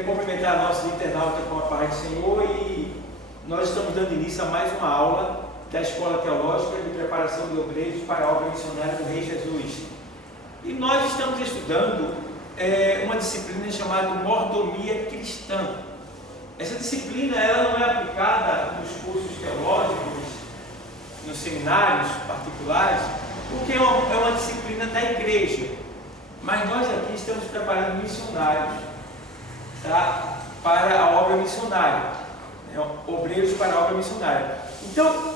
Quero cumprimentar nossos internautas com a paz do Senhor e nós estamos dando início a mais uma aula da Escola Teológica de Preparação de Obreiros para a Obra Missionária do Rei Jesus. E nós estamos estudando uma disciplina chamada Mordomia Cristã. Essa disciplina ela não é aplicada nos cursos teológicos, nos seminários particulares, porque é uma disciplina da igreja. Mas nós aqui estamos preparando missionários, tá? Para a obra missionária, obreiros para a obra missionária. Então,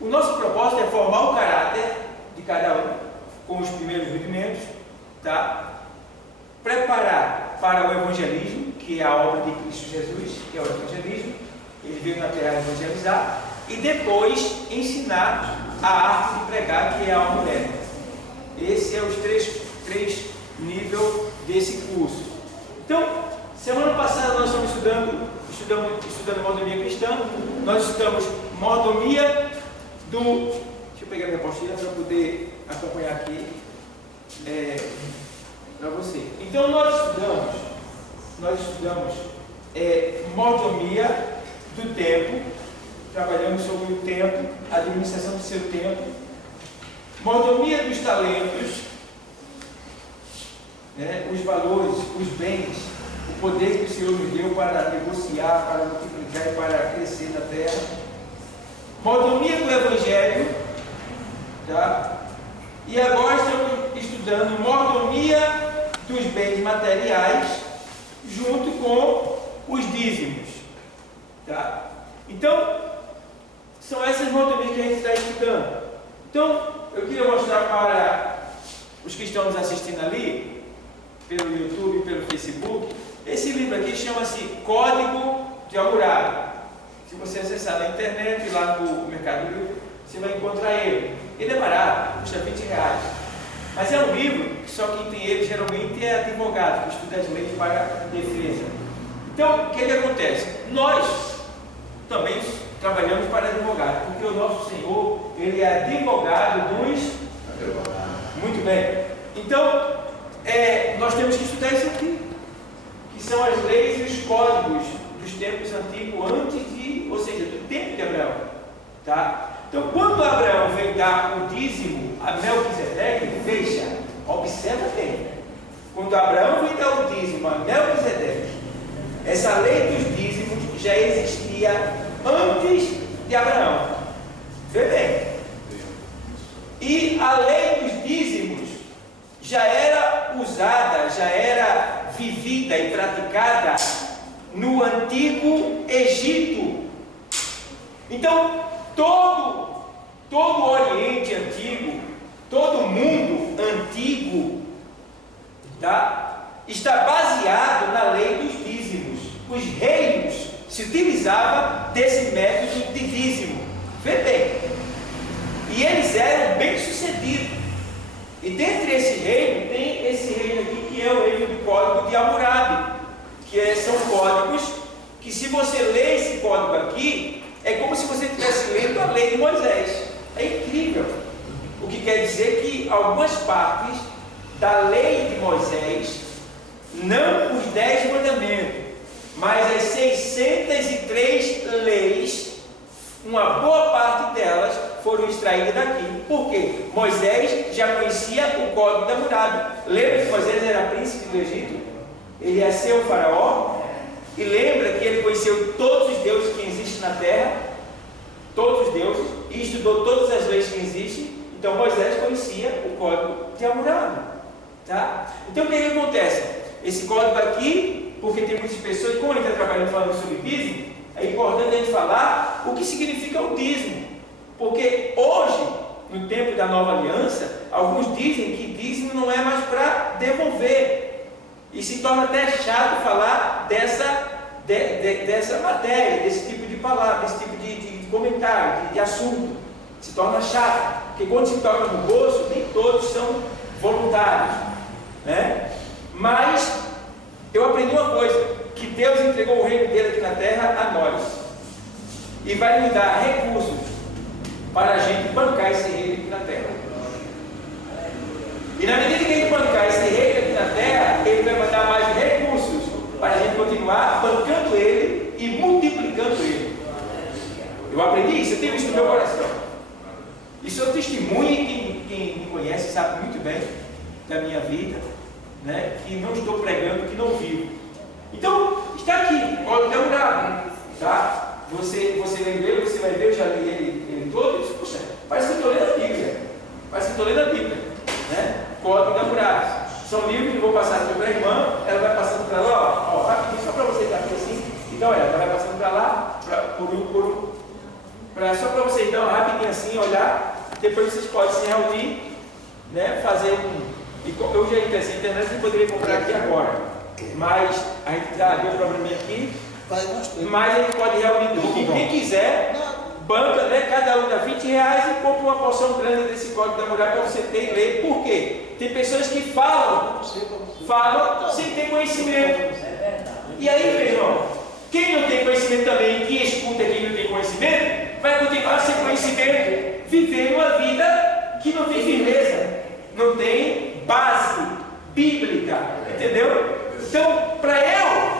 o nosso propósito é formar o caráter de cada um, com os primeiros rudimentos, tá? Preparar para o evangelismo, que é a obra de Cristo Jesus, que é o evangelismo. Ele veio na terra evangelizar, e depois ensinar a arte de pregar, que é a alma moderna. Esse é os três níveis desse curso. Então, semana passada nós estamos estudando mordomia cristã. Nós estudamos mordomia do... Deixa eu pegar minha apostila para poder acompanhar aqui para você. Então nós estudamos mordomia do tempo. Trabalhamos sobre o tempo, a administração do seu tempo, mordomia dos talentos, os valores, os bens, o poder que o Senhor nos deu para negociar, para multiplicar e para crescer na terra, mordomia do Evangelho, tá? E agora estamos estudando mordomia dos bens materiais, junto com os dízimos, tá? Então, são essas mordomias que a gente está estudando. Então, eu queria mostrar para os que estão nos assistindo ali, pelo YouTube e pelo Facebook, esse livro aqui chama-se Código de Hammurabi. Se você acessar na internet, lá no Mercado Livre, você vai encontrar ele. Ele é barato, custa R$20. Mas é um livro que só quem tem ele geralmente é advogado, que estuda as leis para defesa. Então, o que acontece? Nós também trabalhamos para advogado, porque o nosso Senhor, Ele é advogado dos... Muito bem. Então, nós temos que estudar isso aqui, que são as leis e os códigos dos tempos antigos, ou seja, do tempo de Abraão. Tá? Então, quando Abraão veio dar o dízimo a Melquisedeque, veja, observa bem. Quando Abraão veio dar o dízimo a Melquisedeque, essa lei dos dízimos já existia antes de Abraão. Vê bem. E a lei dos dízimos já era usada, já era vivida e praticada no antigo Egito. Então, todo o Oriente Antigo, todo o mundo antigo, tá, está baseado na lei dos dízimos. Os reinos se utilizava desse método de dízimo. Vê bem. E eles eram bem-sucedidos. E dentre esse reino, tem esse reino aqui, que é o reino do Código de Hammurabi, que são códigos que, se você lê esse código aqui, é como se você estivesse lendo a lei de Moisés. É incrível. O que quer dizer que algumas partes da lei de Moisés, não os 10 mandamentos, mas as 603 leis, uma boa parte delas foram extraídas daqui. Por quê? Moisés já conhecia o Código de Hammurabi. Lembra que Moisés era príncipe do Egito? Ele ia ser o faraó. E lembra que ele conheceu todos os deuses que existem na terra, todos os deuses, e estudou todas as leis que existem. Então Moisés conhecia o Código de Hammurabi, tá? Então o que acontece? Esse código aqui, porque tem muitas pessoas, como a gente está trabalhando falando sobre dízimo, é importante a gente falar o que significa o dízimo. Porque hoje, no tempo da nova aliança, alguns dizem que dízimo não é mais para devolver. E se torna até chato falar dessa matéria, desse tipo de palavra, desse tipo de comentário, de assunto. Se torna chato, porque quando se toca no bolso, nem todos são voluntários, né? Mas eu aprendi uma coisa, que Deus entregou o reino dele aqui na terra a nós, e vai nos dar recursos para a gente bancar esse reino aqui na terra. E na medida que a gente bancar esse reino aqui na terra, ele vai mandar mais recursos para a gente continuar bancando ele e multiplicando ele. Eu aprendi isso, eu tenho isso no meu coração. Isso é um testemunho, e quem me conhece sabe muito bem da minha vida, né? Que não estou pregando, que não vivo. Então, está aqui, Código da Muralha, tá? Você lê ele, você vai ver, eu já li ele todo, e diz, puxa, parece que eu estou lendo a Bíblia. Parece que eu estou lendo a Bíblia, né? Código da Muralha. São livros que eu vou passar aqui para a irmã, ela vai passando para lá, ó, rapidinho, só para você estar aqui assim. Então, ela vai passando para lá, só para você então, rapidinho assim, olhar, depois vocês podem se reunir, né, fazer eu já pensei, a internet eu poderia comprar aqui agora, mas a gente deu um probleminha aqui, mas a gente pode reunir tudo, quem quiser, banca, né, cada um dá R$20 e compra uma porção grande desse Código da Muralha para você ter e ler. Por quê? Tem pessoas que falam sem ter conhecimento. E aí, meu irmão, quem não tem conhecimento também, quem escuta quem não tem conhecimento, vai continuar sem conhecimento, vivendo uma vida que não tem firmeza, não tem base bíblica, entendeu? Então, para eu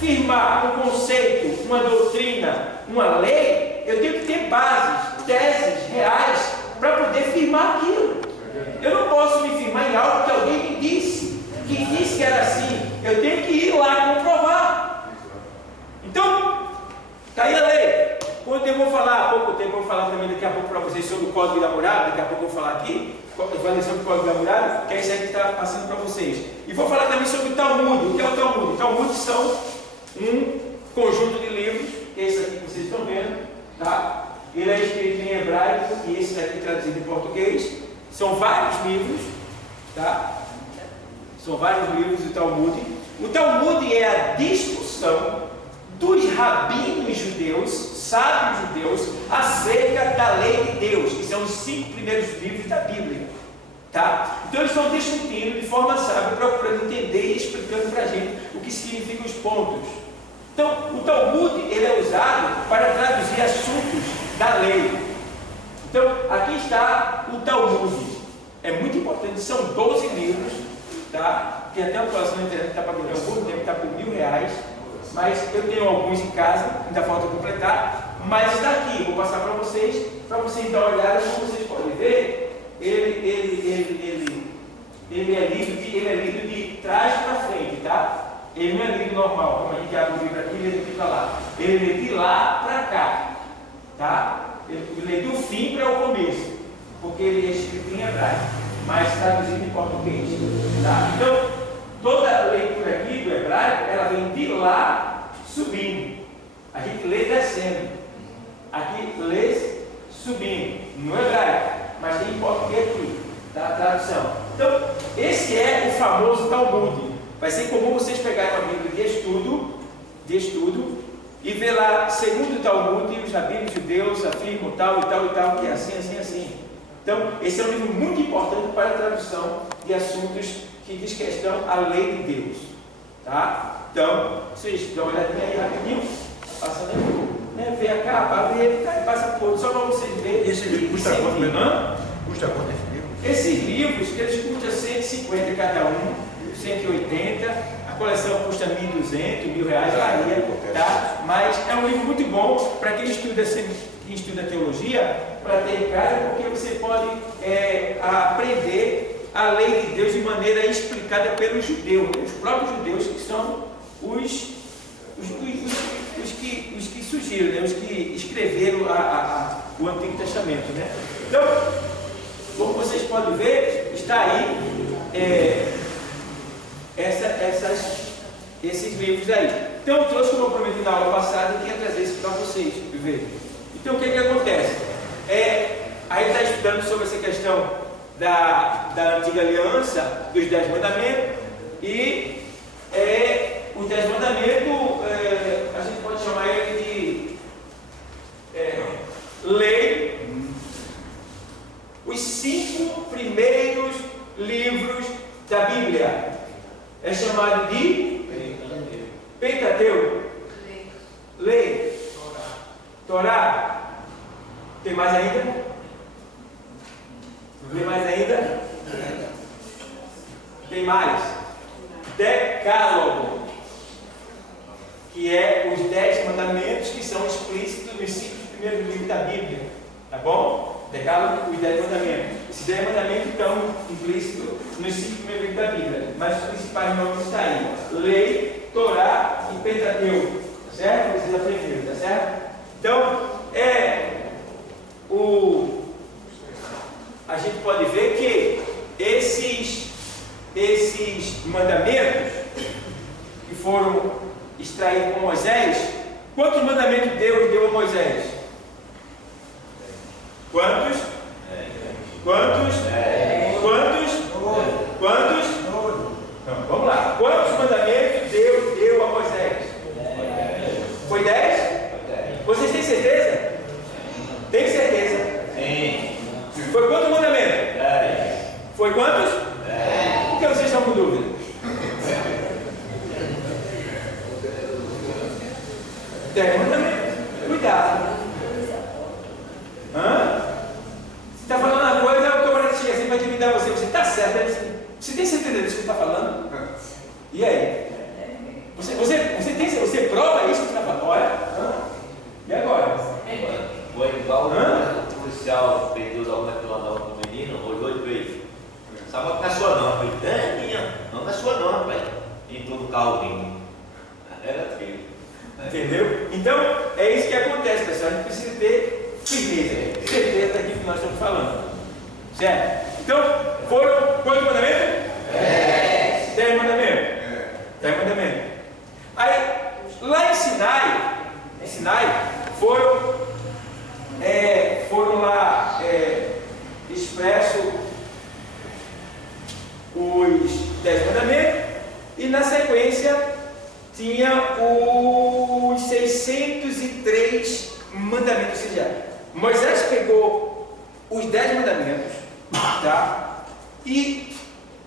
firmar um conceito, uma doutrina, uma lei, eu tenho que ter bases, teses reais, para poder firmar aquilo. Eu não posso me firmar em algo que alguém me disse, que disse que era assim. Eu tenho que ir lá comprovar. Então, está aí a lei. Quando eu vou falar, há pouco tempo, eu vou falar também daqui a pouco para vocês sobre o Código da Muralha, daqui a pouco eu vou falar aqui, eu falei sobre o Código da Muralha, que é isso aí que está passando para vocês. E vou falar também sobre o Talmud. O que é o Talmud? O Talmud são um conjunto de livros, que é esse aqui que vocês estão vendo, tá? Ele é escrito em hebraico e esse daqui traduzido em português. São vários livros, tá? São vários livros do Talmud. O Talmud é a discussão dos rabinos judeus, sábios judeus, acerca da lei de Deus, que são os 5 primeiros livros da Bíblia, tá? Então eles estão discutindo de forma sábia, procurando entender e explicando para a gente o que significam os pontos. Então, o Talmud ele é usado para traduzir assuntos da lei. Então, aqui está o Talmud. É muito importante, são 12 livros, tá? Tem até uma coleção na internet que está para vender algum tempo, está por R$1.000, mas eu tenho alguns em casa, ainda falta completar, mas está aqui, vou passar para vocês dar uma olhada. Como vocês podem ver, ele é lido de trás para frente, tá? Ele não é lido normal, como a gente abre o livro aqui e lê daqui para lá. Ele lê de lá para cá, tá? Ele lê do fim para o começo, porque ele é escrito em hebraico, mas traduzido em português, tá? Então, toda a leitura aqui do hebraico, ela vem de lá subindo. A gente lê descendo. Aqui lê subindo, no hebraico, mas tem em português aqui, tá? A tradução. Então, esse é o famoso Talmud. Vai ser comum vocês pegarem uma Bíblia de estudo, e ver lá, segundo o Talmud, os rabinos judeus afirmam tal e tal e tal, que é assim, assim, assim. Então, esse é um livro muito importante para a tradução de assuntos que diz questão à lei de Deus, tá? Então, vocês dão uma olhadinha aí rapidinho, passando aí, né? Vê a capa, abre ele, tá? E passa por só para vocês verem. Esse livro custa quanto, Menor? Custa quanto esse livro? Esses livros, que eles custam 150 cada um, 180, a coleção custa 1.200, R$1.000, varia, tá? Mas é um livro muito bom para quem estuda teologia, para ter em casa, porque você pode aprender a lei de Deus de maneira explicada pelos judeus, né? Os próprios judeus, que são os que surgiram, né? Os que escreveram o Antigo Testamento, né? Então, como vocês podem ver, está aí esses livros aí. Então, eu trouxe, como eu prometi na aula passada, e queria trazer isso para vocês ver. Então, o que acontece? Aí está estudando sobre essa questão da antiga aliança, dos 10 mandamentos, e os 10 mandamentos, a gente pode chamar ele de lei. Os 5 primeiros livros da Bíblia é chamado de Pentateuco, lei, Torá. Tem mais ainda? Tem mais ainda? Tem mais? Decálogo. que é os 10 mandamentos que são explícitos nos 5 primeiros livros da Bíblia, tá bom? Decálogo, os 10 mandamentos. Esses 10 mandamentos estão implícitos nos 5 primeiros livros da Bíblia, mas os principais nomes estão aí: Lei, Torá e Pentateuco, tá certo? Vocês aprenderam, tá certo? Então, a gente pode ver que esses mandamentos que foram extraídos com Moisés, quantos mandamentos Deus deu a Moisés? Quantos? Quantos? Quantos? Quantos? Então, vamos lá. Quantos mandamentos Deus deu a Moisés? Foi 10? Vocês têm certeza? Tem certeza? Sim. Foi quantos mandamentos? 10. Foi quantos? 10. Por que vocês estão com dúvida? 10 mandamentos. Cuidado. Hã? Você está falando uma coisa, o camarada chega assim para duvidar você. Você está certo? Você tem certeza disso que está falando? E aí? Você prova isso que está falando? Olha. E agora? Foi igual o policial perdeu da outra pela nova do menino, olhou e fez. Sabe que não é sua não, filho. É minha. Não é sua não, pai. Entrou no carro vindo. Era filho. Entendeu? Então, é isso que acontece, pessoal. A gente precisa ter firmeza, certeza daquilo que nós estamos falando. Certo? Então, foram quantos mandamentos? 10 mandamentos. 10 mandamentos. Aí, lá em Sinai foram lá expressos os 10 mandamentos, e na sequência tinha os 603 mandamentos. Ou seja, Moisés pegou os 10 mandamentos, tá? E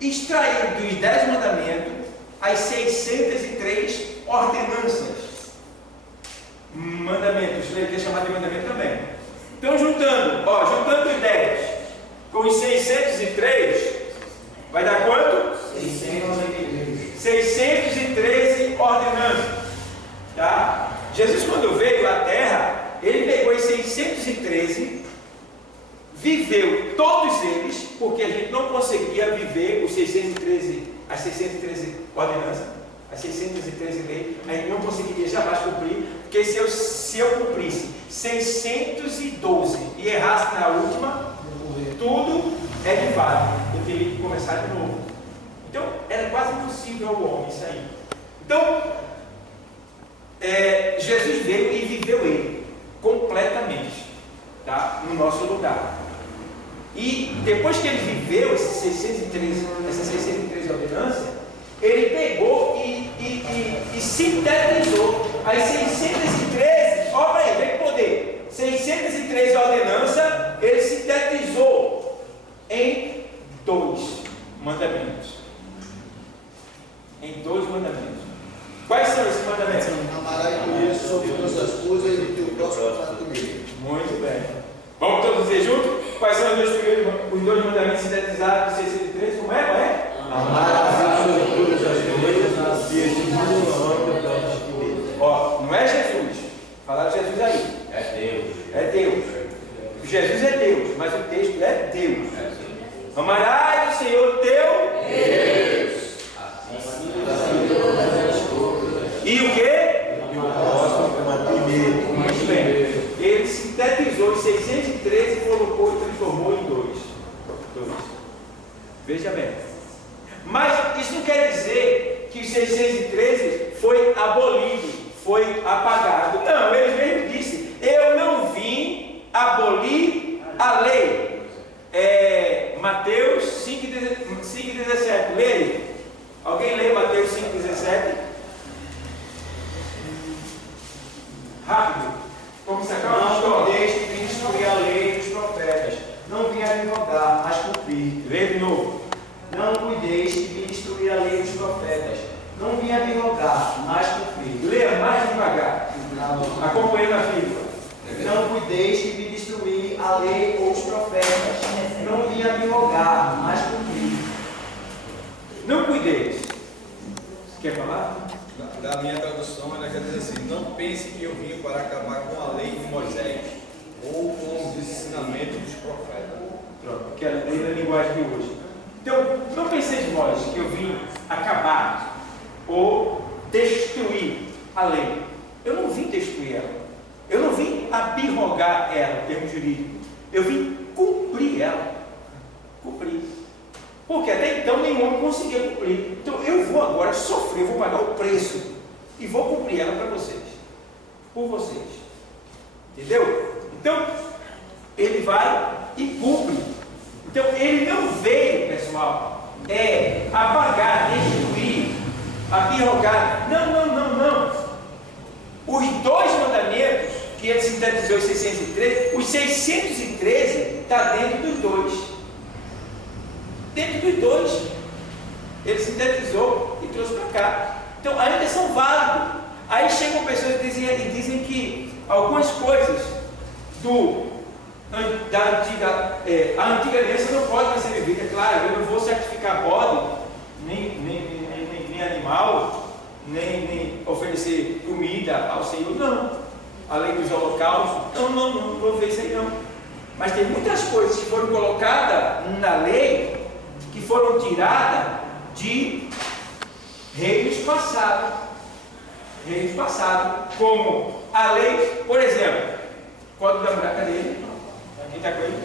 extraiu dos 10 mandamentos as 603 ordenanças. Mandamentos, que é chamado de mandamento também. Então, juntando os 10 com os 603, vai dar quanto? 613 ordenanças. Tá? Jesus, quando veio à terra, ele pegou os 613, viveu todos eles, porque a gente não conseguia viver as 613 ordenanças, as 613 leis, a gente não conseguiria jamais cumprir, porque se eu cumprisse 612 e errasse na última, tudo é de vale. Eu teria que começar de novo. Então, era quase impossível ao homem isso aí. Então, Jesus veio e viveu ele completamente, tá? No nosso lugar. E depois que ele viveu essas 613 ordenanças, ele pegou e sintetizou as 613, olha para aí, vem com poder. 613 ordenanças, ele sintetizou em 2 mandamentos. Em 2 mandamentos. Quais são esses mandamentos? Amarás o Deus sobre todas as coisas e o teu próximo para comigo. Muito bem. Vamos todos dizer juntos? Quais são os 2 mandamentos sintetizados de 613? Como é? Amarás a Deus sobre todas as coisas e este mundo não é o teu próximo comigo. Ó, não é Jesus. Falaram Jesus aí. É Deus. É Deus. Jesus é Deus, mas o texto é Deus. Amarás o Senhor teu Deus. E o quê? E o próximo como a ti mesmo. Muito bem. Ele sintetizou os 613 e colocou e transformou em 2. Veja bem. Mas isso não quer dizer que os 613 foi abolido, foi apagado. Não, ele mesmo disse: eu não vim abolir a lei. Mateus 5,17. Leia. Alguém lê Mateus 5,17? Rápido. Como isso acaba? Não deixe de instruir a lei dos profetas. Não vim advogar, mas cumprir. Lê de novo. Não cuideis de instruir a lei dos profetas. Não vim advogar, mas cumprir. Leia mais devagar. Acompanhando a fila. Não cuideis de destruir a lei ou os profetas. Não vim advogar, mas cumprir. Não cuideis. Você quer falar? Da minha tradução, ela já diz assim: não pense que eu vim para acabar com a lei de Moisés ou com os ensinamentos dos profetas. Pronto, que é a linguagem de hoje. Então, não pensei de vós que eu vim acabar ou destruir a lei. Eu não vim destruir ela. Eu não vim abirrogar ela, em termos jurídicos. Eu vim cumprir ela. Cumprir. Porque até então nenhum homem conseguia cumprir. Então eu vou agora sofrer, eu vou pagar o preço e vou cumprir ela para vocês. Por vocês. Entendeu? Então, ele vai e cumpre. Então, ele não veio, pessoal, apagar, destruir, abirrogar. Não. Os dois mandamentos, que ele sintetizou os 613, os 613 está dentro dos dois. Dentro dos dois. Ele sintetizou e trouxe para cá. Então, ainda são válidos. Aí chegam pessoas e dizem que algumas coisas a antiga aliança não pode mais ser vivida. É claro, eu não vou sacrificar bode, nem animal, nem oferecer comida ao Senhor, não. Além dos holocaustos, não vou ver isso aí não. Mas tem muitas coisas que foram colocadas na lei, que foram tiradas de reinos passados. Reinos passados, como a lei, por exemplo, Código da Muralha dele. Quem está com ele?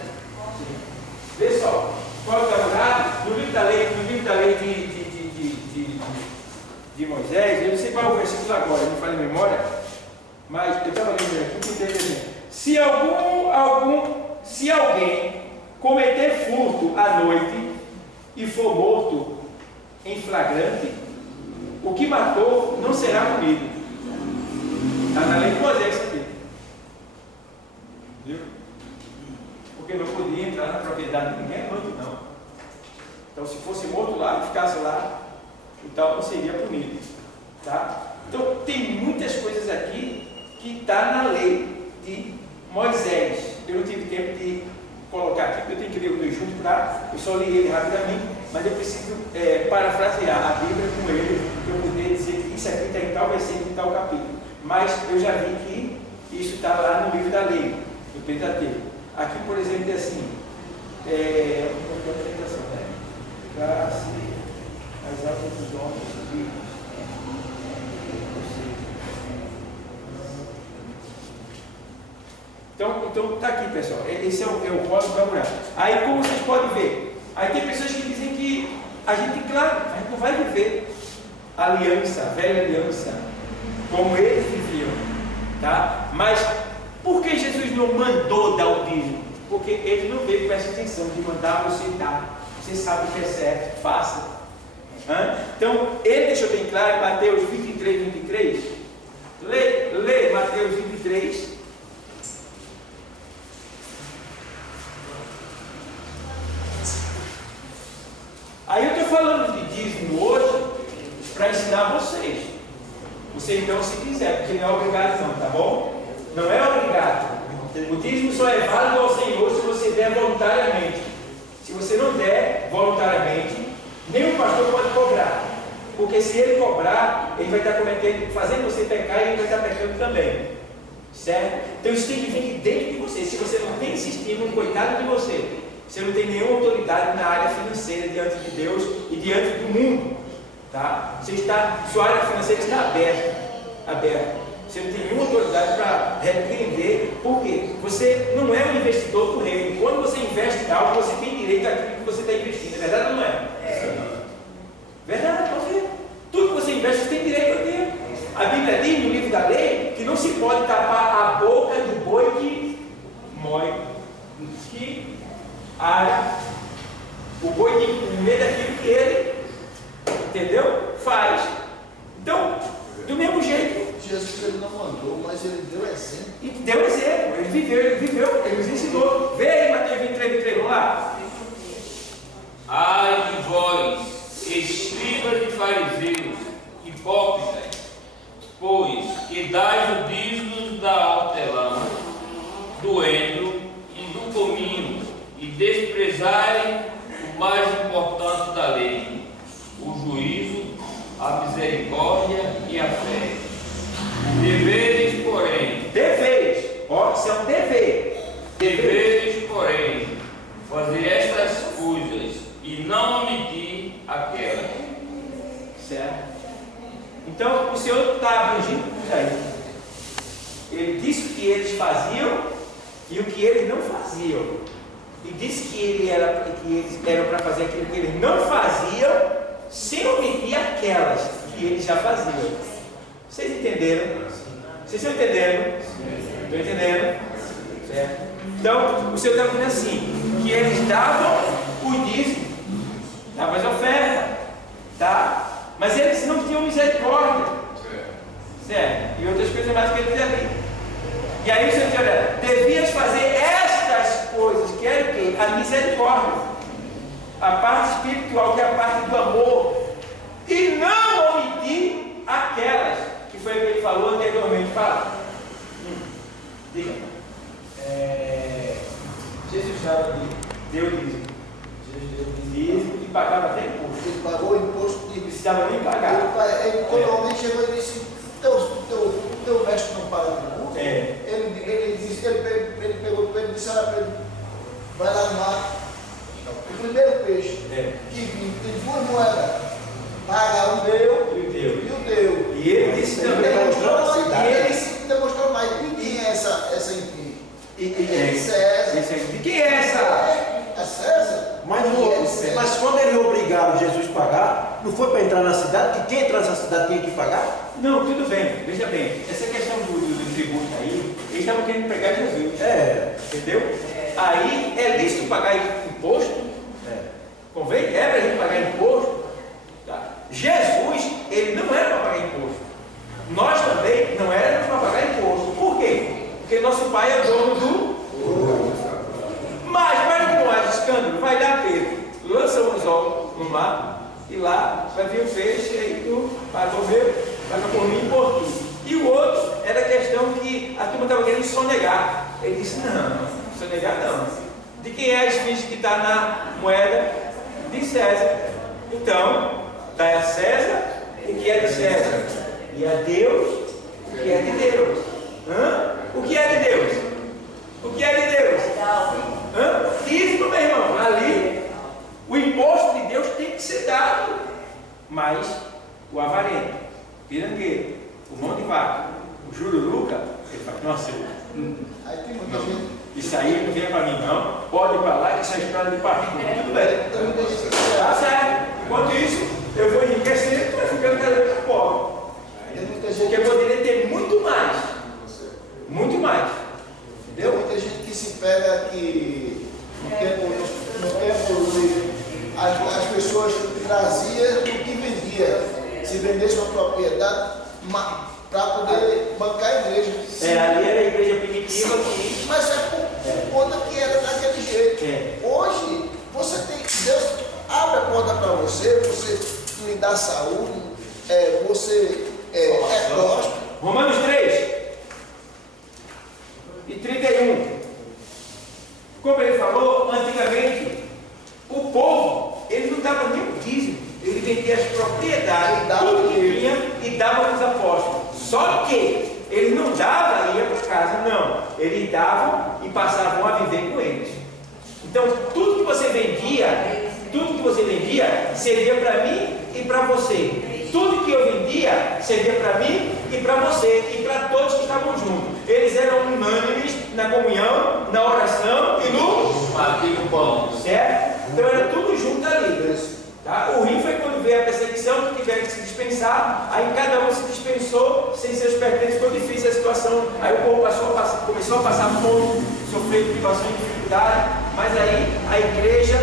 Vê só, Código da Muralha, no livro da lei de Moisés, eu não sei qual é o versículo agora, eu não falei memória, mas eu estava lendo aqui que tem se alguém cometer furto à noite e for morto em flagrante, o que matou não será punido. Está na lei de Moisés isso aqui. Viu? Porque não podia entrar na propriedade de ninguém à noite, não. Então, se fosse morto lá, ficasse lá, o tal não seria punido. Tá? Então, tem muitas coisas aqui que está na lei de Moisés. Eu não tive tempo de colocar aqui, porque eu tenho que ler o dois junto eu só li ele rapidamente, mas eu preciso parafrasear a Bíblia com ele, para eu poder dizer que isso aqui está em tal versículo, em tal capítulo. Mas eu já vi que isso está lá no livro da lei, do Pentateuco. Aqui, por exemplo, diz assim, graça as almas dos homens, Então está aqui, pessoal. Esse é o Código da Muralha. Aí, como vocês podem ver, aí tem pessoas que dizem que a gente não vai viver a aliança, a velha aliança, como eles viviam, tá? Mas por que Jesus não mandou dar o dízimo? Porque ele não veio com essa intenção de mandar você dar. Você sabe o que é certo, faça. Então, ele deixou bem claro em Mateus 23. Lê Mateus 23. Aí eu estou falando de dízimo hoje para ensinar vocês. Vocês então, se quiser, porque não é obrigado não, tá bom? Não é obrigado. O dízimo só é válido ao Senhor se você der voluntariamente. Se você não der voluntariamente, nenhum pastor pode cobrar. Porque se ele cobrar, ele vai estar fazendo você pecar e ele vai estar pecando também. Certo? Então isso tem que vir de dentro de você. Se você não tem esse estímulo, coitado de você. Você não tem nenhuma autoridade na área financeira diante de Deus e diante do mundo. Tá? Sua área financeira está aberta. Você não tem nenhuma autoridade para repreender. Por quê? Você não é um investidor do reino. Quando você investe em algo, você tem direito àquilo que você está investindo. É verdade ou não é? Verdade, pode ver. Tudo que você investe, você tem direito a ter. A Bíblia diz no livro da lei que não se pode tapar a boca do boi que mói. Que o boi tem que comer daquilo que ele, entendeu? Faz. Então, do mesmo jeito. Jesus ele não mandou, mas ele deu exemplo. E deu exemplo, ele viveu, ele nos ensinou. Vê aí Mateus 23, vamos lá. Ai de vós, escribas e fariseus, hipócritas, pois que dais o dízimo da hortelã, do endro e do cominho, e desprezarem o mais importante da lei, o juízo, a misericórdia e a Então o Senhor está abrangindo tudo aí. Ele disse o que eles faziam e o que eles não faziam. E disse que eles eram para fazer aquilo que eles não faziam, sem omitir aquelas que eles já faziam. Vocês entenderam? Vocês estão entendendo? Estão entendendo? Certo? Então, o Senhor está dizendo assim, que eles davam o dízimo, davam as ofertas, tá? Mas eles não tinham misericórdia, certo? E outras coisas mais que eles ali. E aí o Senhor diz, olha, devias fazer estas coisas, que é o quê? A misericórdia, a parte espiritual, que é a parte do amor, e não omitir aquelas, que foi o que ele falou anteriormente. Fala. Diga. Jesus deu dízimo. Dízimo e pagava até imposto. Ele pagou o imposto Não de. precisava nem pagar. Quando alguém chegou e disse: teu mestre não paga tributo, ele pegou o Pedro e disse: olha, Pedro, vai lá no mar. O primeiro peixe que vinha, tem 2 moedas, paga o meu e o teu. E ele disse também. Ele demonstrou mais. E quem é essa enfim? César. De quem é essa? É César. Mas quando eles obrigaram Jesus a pagar, não foi para entrar na cidade, que quem entrasse na cidade tinha que pagar? Não, tudo bem, veja bem, essa questão do tributo aí, eles estavam querendo pegar Jesus. Entendeu? Aí é lícito pagar imposto? Convém? É para a gente pagar imposto? Tá. Jesus, ele não era para pagar imposto. Nós também não éramos para pagar imposto. Por quê? Porque nosso pai é dono do Mas para que não haja escândalo, vai dar Pedro, lança o anzol no mar e lá vai vir o peixe, aí tu vai comer, vai por mim e por ti. E o outro era a questão que a turma estava querendo sonegar. Ele disse: não, sonegar não. De quem é a esfinge que está na moeda? De César. Então, dá a César o que é de César, e a Deus o que é de Deus. O que é de Deus? O que é de Deus? Dízimo, meu irmão. Ali, o imposto de Deus tem que ser dado. Mas o avarento, o pirangueiro, o mão de vaca, o jururuca, ele fala: nossa, Aí tem muita gente. isso aí não vem para mim, não. Pode ir para lá, que isso é história de pastor. Tudo bem. Tá certo. Enquanto isso, eu vou enriquecendo e tu vai ficando cada vez mais pobre. Tem muita Porque gente. eu poderia ter muito mais. Muito mais. Tem Entendeu? muita gente que se pega que no tempo as pessoas traziam o que vendia. Se vendesse uma propriedade para poder bancar a igreja. Ali era a igreja primitiva que. Mas por conta que era daquele jeito. Hoje, você tem. Deus abre a porta para você, você lhe dá saúde, você é próspero. Romanos 3 e 31. Como ele falou, antigamente, o povo, ele não dava nem o dízimo, ele vendia as propriedades, tudo que tinha e dava para os apóstolos. Só que ele não dava e ia para casa, não. Eles davam e passavam a viver com eles. Então, tudo que você vendia, servia para mim e para você. Tudo que eu vendia servia para mim e para você e para todos que estavam juntos. Eles eram unânimes na comunhão, na oração e no Partir do pão. certo? Então era tudo junto ali. Tá? O ruim foi quando veio a perseguição, que tiveram que se dispensar. Aí cada um se dispensou sem seus pertences. Ficou difícil a situação. Aí o povo começou a passar fome, sofrer privação e dificuldade. Mas aí a igreja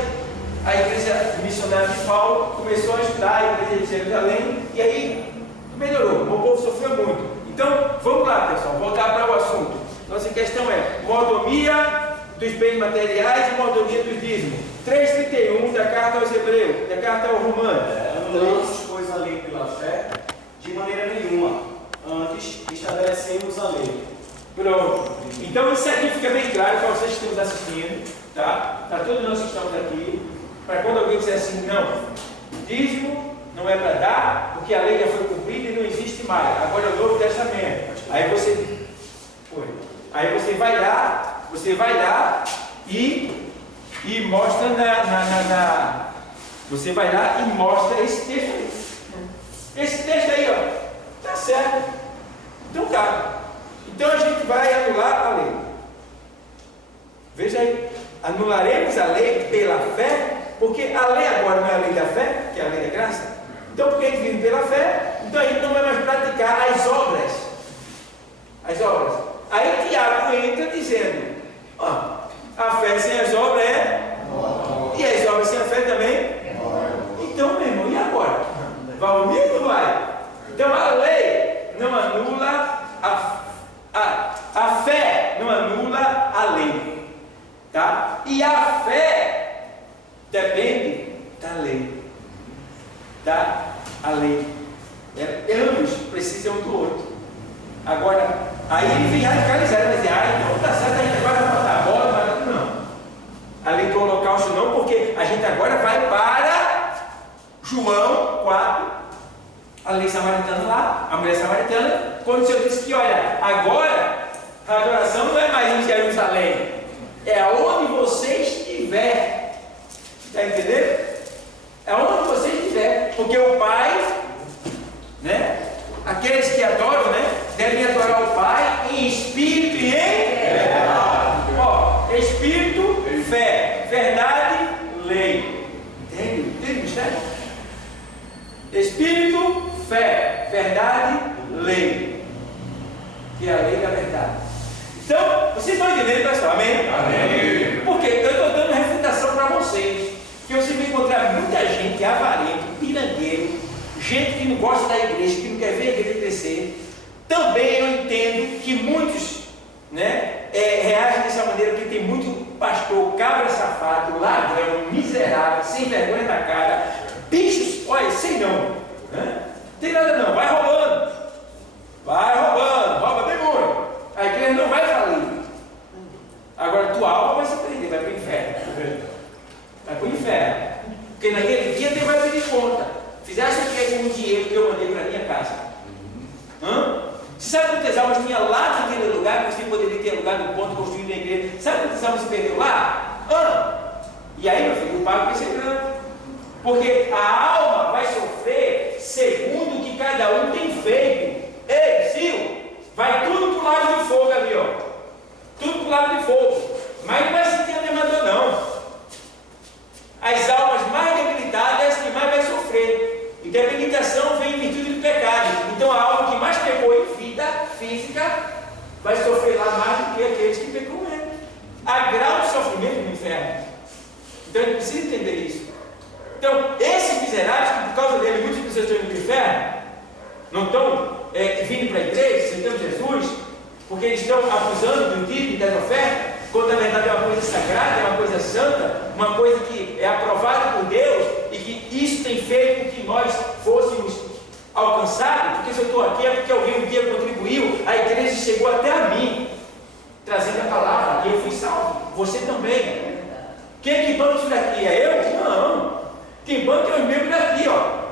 missionária de Paulo começou a ajudar a igreja de Jerusalém. E aí melhorou. O povo sofreu muito. Então vamos lá, pessoal, voltar para o assunto. Nossa questão é mordomia dos bens materiais e mordomia dos dízimos. 3:31 da carta aos Hebreus, da carta aos Romanos. Não vos pôs a lei pela fé, de maneira nenhuma. Antes, estabelecemos a lei. Pronto. Então isso aqui fica bem claro para vocês que estão nos assistindo, tá? Para todos nós que estamos aqui. Para quando alguém disser assim, não, dízimo não é para dar, porque a lei já foi cumprida e não existe mais. Agora é o Novo Testamento. Aí você vai lá e mostra você vai lá e mostra esse texto aí. Esse texto aí, ó. a lei agora não é a lei da fé, que é a lei da graça. Então, porque a gente vive pela fé, então a gente não vai mais praticar as obras. As obras. Aí Tiago entra dizendo, ó, a fé sem as obras é morte. E as obras sem a fé também é morte. Então, meu irmão, e agora? Vai unir ou não vai? Então a lei não anula a fé não anula a lei, tá? E a fé depende da lei, tá? A lei, ambos precisam um do outro. Agora, aí ele vem radicalizar, vai dizer, então tá certo, a gente agora vai matar a bola, mas não. A lei do holocausto não, porque a gente agora vai para João 4. A lei samaritana lá, a mulher samaritana, quando o Senhor disse que, olha, agora a adoração não é mais em Jerusalém, é aonde você estiver. Está entendendo? É onde você estiver, porque o Pai, né? Aqueles que adoram, né? Devem adorar o Pai em espírito e em ó, espírito, fé, verdade, lei. Entende? Entende o mistério? Espírito, fé, verdade, lei, que é a lei da verdade. Então, vocês estão entendendo, pessoal? Amém? Amém. Porque eu estou dando refutação para vocês, que você vai encontrar muita gente avarento, pirangueiro, gente que não gosta da igreja, que não quer ver a igreja crescer. Também eu entendo que muitos, né, reagem dessa maneira, porque tem muito pastor, cabra safado, ladrão, miserável, sem vergonha na cara, bichos, olha, sei não, né? Tem nada não, vai roubando, rouba bem muito, a igreja não vai falir. Agora tua alma vai se perder, vai para o inferno, porque naquele dia Deus vai pedir conta. Fizeste o que com o dinheiro que eu mandei para minha casa? Você sabe quantas almas tinha lá naquele lugar que você poderia ter alugado um ponto construído na igreja? Sabe quantas almas se perdeu lá? E aí, meu filho, o pago vai ser grande. Porque a alma vai sofrer segundo o que cada um tem feito. Ei, Sil, vai tudo para o lado de fogo ali, ó. Tudo para o lado de fogo. Mas não vai sentir animador, não. As almas mais debilitadas é as que mais vai sofrer. E debilitação vem em virtude do pecado. Então a alma que mais pecou em vida física vai sofrer lá mais do que aqueles que pecam menos. Há grau de sofrimento no inferno. Então a gente precisa entender isso. Então, esses miseráveis, que por causa dele muitas pessoas estão indo para o inferno, não estão vindo para a igreja, aceitando Jesus, porque eles estão abusando do dízimo e das ofertas, quando na verdade é uma coisa sagrada, é uma coisa santa, uma coisa que é aprovada por Deus, e que isso tem feito com que nós fôssemos alcançados. Porque se eu estou aqui é porque alguém um dia contribuiu, a igreja chegou até a mim, trazendo a palavra, e eu fui salvo. Você também. Quem é que banca isso daqui? É eu? Não. Quem banca é os membros daqui, ó.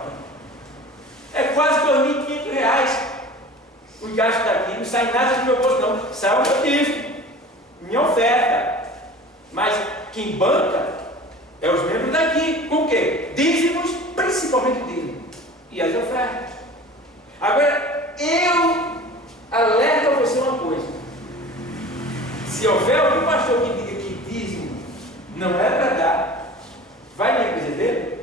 É quase R$2.500 o gasto daqui. Não sai nada do meu bolso, não. Sai o meu dízimo, minha oferta. Mas quem banca é os membros daqui. Com o quê? Dízimos, principalmente dízimo. E as ofertas. Agora, eu alerto a você uma coisa. Se houver algum pastor que diga que dízimo não é para dar, vai na igreja dele?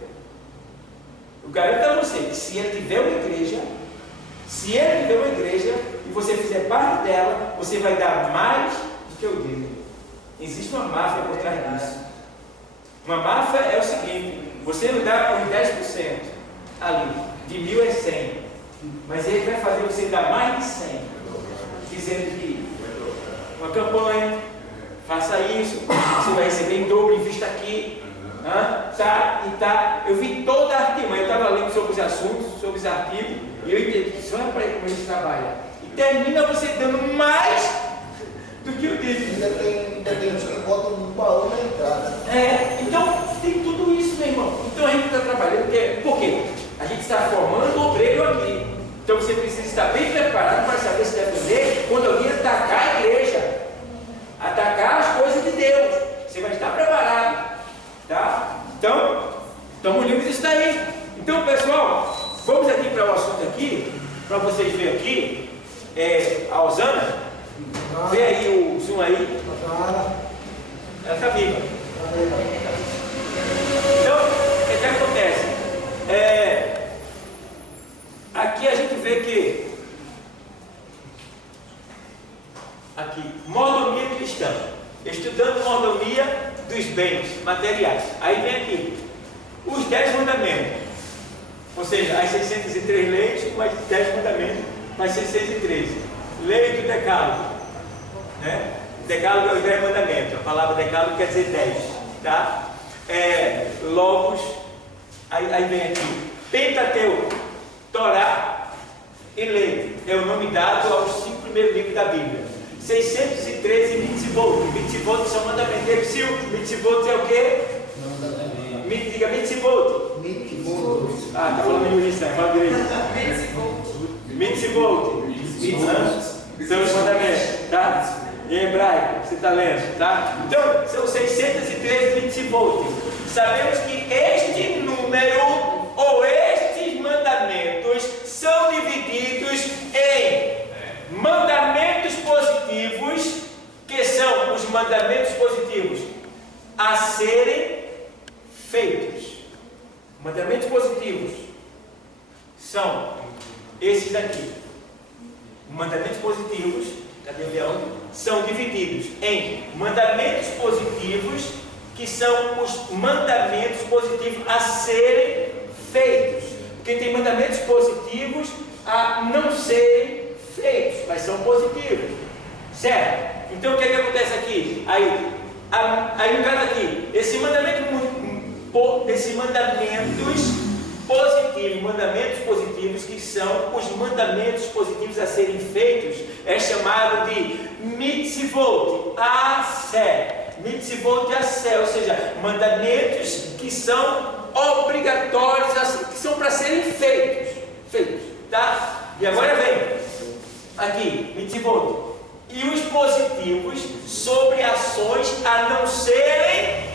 Eu garanto a você que se ele tiver uma igreja, e você fizer parte dela, você vai dar mais do que o dízimo. Existe uma máfia por trás disso. Uma máfia é o seguinte: você não dá por 10% ali, de 1.000 é 100, mas ele vai fazer você dar mais de 100, dizendo que uma campanha, faça isso, você vai receber em dobro, invista aqui. Eu vi toda a artimanha, eu estava lendo sobre os assuntos, sobre os artigos, e eu entendi que só é para como eles trabalham. E termina você dando mais do que o dízimo. Ainda tem uns que botam um baú na entrada. Então tem tudo isso, meu irmão. Então a gente está trabalhando, por quê? A gente está formando o obreiro aqui. Então você precisa estar bem preparado para saber se defender quando alguém atacar a igreja, atacar as coisas de Deus. Você vai estar preparado. Tá? Então, estamos livres disso daí. Então, pessoal, vamos aqui para o assunto aqui, para vocês verem aqui, a Osana, vê aí o zoom aí. Ela está viva. Então, que acontece? Aqui a gente vê que aqui, mordomia cristã, estudando mordomia dos bens materiais. Aí vem aqui os 10 mandamentos, ou seja, as 603 leis, mais 10 mandamentos, mais 613. Lei do decálogo, né? Decálogo é os 10 mandamentos. A palavra decálogo quer dizer 10, tá? Logos, aí vem aqui Pentateuco, Torá e Lei, é o nome dado aos 5 primeiros livros da Bíblia. 613 mitzvot. Mitzvot são mandamentos. Mitzvot é o quê? Diga mitzvot. Ah, está falando em Ulisses, fala direito. Mitzvot. São os mandamentos, tá? Em hebraico, você está lendo, tá? Então, são 613 mitzvot. Sabemos que este número ou estes mandamentos são divididos em mandamentos positivos, que são os mandamentos positivos a serem feitos. Mandamentos positivos são esses daqui. Mandamentos positivos, cadê o leão? São divididos em mandamentos positivos, que são os mandamentos positivos a serem feitos. Porque tem mandamentos positivos a não serem feitos, mas são positivos, certo? Então o que acontece aqui? Aí no caso aqui, esses mandamentos positivos, que são os mandamentos positivos a serem feitos, é chamado de mitzvot aseh. Mitzvot aseh, ou seja, mandamentos que são obrigatórios, que são para serem feitos, tá? E agora vem aqui, mitzvot, e os positivos sobre ações a não serem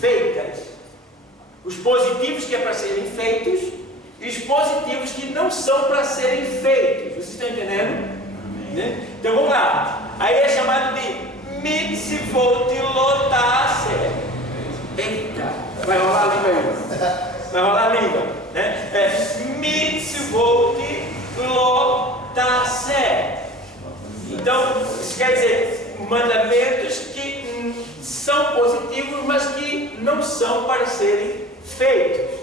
feitas. Os positivos que é para serem feitos e os positivos que não são para serem feitos. Vocês estão entendendo? Né? Então vamos lá. Aí é chamado de mitzvot lotaseh. Eita, vai rolar a língua aí. Vai rolar a língua, né? Mitzvot lotaseh. Então, isso quer dizer mandamentos que são positivos, mas que não são para serem feitos.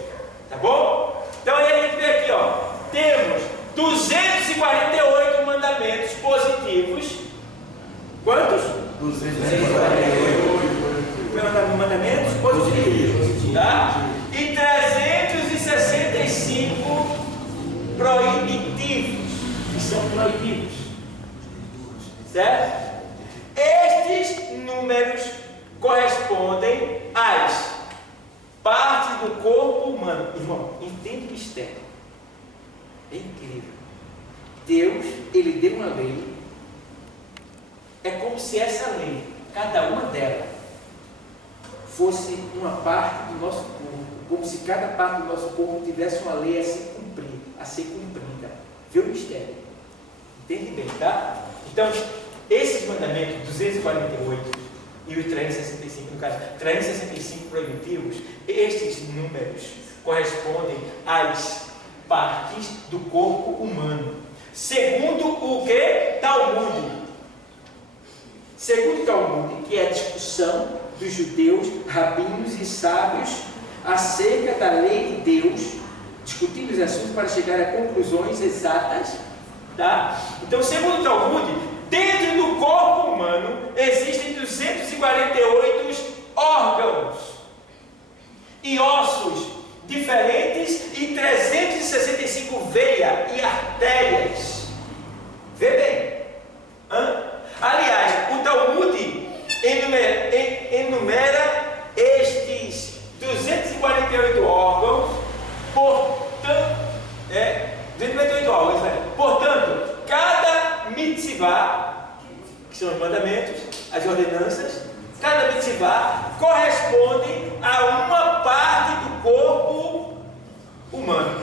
Tá bom? Então aí a gente vê aqui, ó, temos 248 mandamentos positivos. Quantos? 248 mandamentos positivos, tá? E 365 proibitivos, que são proibidos, certo? Estes números correspondem às partes do corpo humano. Irmão, entende o mistério? É incrível. Deus, Ele deu uma lei. É como se essa lei, cada uma delas, fosse uma parte do nosso corpo. Como se cada parte do nosso corpo tivesse uma lei a ser cumprida. Vê o mistério. Entende bem, tá? Então, esses mandamentos, 248 e os 365, no caso, 365 proibitivos, estes números correspondem às partes do corpo humano. Segundo o que? Talmud. Segundo o Talmud, que é a discussão dos judeus, rabinos e sábios acerca da lei de Deus, discutindo os assuntos para chegar a conclusões exatas, tá? Então, segundo o Talmud, dentro do corpo humano existem 248 órgãos e ossos diferentes e 365 veias e artérias. Vê bem. Aliás, o Talmud enumera estes 248 órgãos, portanto, cada mitzvah, que são os mandamentos, as ordenanças, cada mitzvah corresponde a uma parte do corpo humano,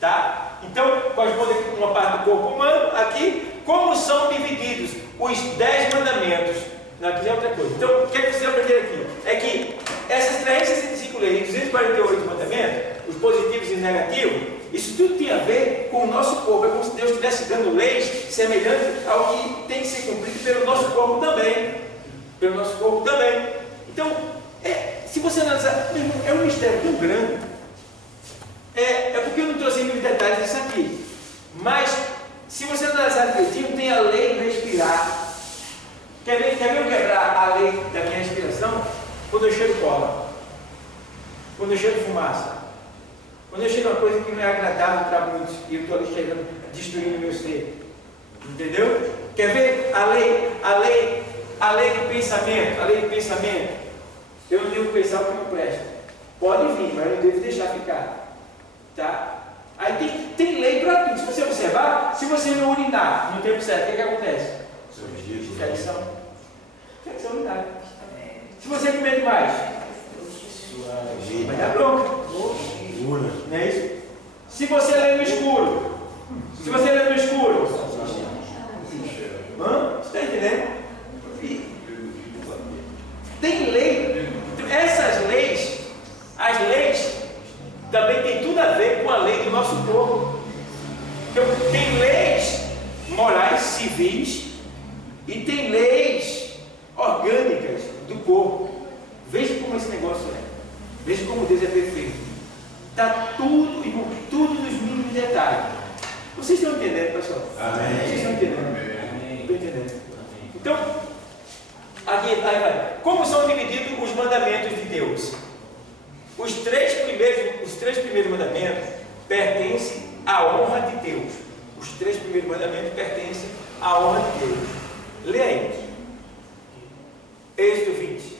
tá? Então, corresponde a uma parte do corpo humano. Aqui, como são divididos os 10 mandamentos? Aqui é outra coisa. Então, o que é que vocês aprenderam aqui? É que essas 365 leis e 248 mandamentos, os positivos e os negativos, isso tudo tem a ver com o nosso corpo. É como se Deus estivesse dando leis semelhantes ao que tem que ser cumprido pelo nosso corpo também. Pelo nosso corpo também. Então, se você analisar, é um mistério tão grande. É porque eu não trouxe muitos detalhes disso aqui. Mas, se você analisar direitinho, tem a lei de respirar. Quer ver eu quebrar a lei da minha respiração? Quando eu cheiro cola. Quando eu cheiro fumaça. Quando eu cheiro uma coisa que não é agradável para muitos, e eu estou ali chegando, destruindo o meu ser. Entendeu? Quer ver a lei do pensamento? A lei do pensamento. Eu não devo pensar o que não presta. Pode vir, mas eu não devo deixar ficar. Tá? Aí tem lei para tudo. Se você observar, se você não urinar no tempo certo, o que acontece? Infecção urinária. Se você comer demais, vai dar bronca. Não é isso? Se você ler no escuro, você está entendendo? Tem lei. Essas leis, as leis também tem tudo a ver com a lei do nosso corpo. Então, tem leis morais, civis, e tem leis orgânicas do corpo. Veja como esse negócio é. Veja como Deus é perfeito. Está tudo, irmão, tudo nos mínimos detalhes. Vocês estão entendendo, pessoal? Amém. Vocês estão entendendo? Estão entendendo? Então, aqui vai. Como são divididos os mandamentos de Deus? Os três primeiros mandamentos pertencem à honra de Deus. Os três primeiros mandamentos pertencem à honra de Deus. Lê aí. Êxodo 20.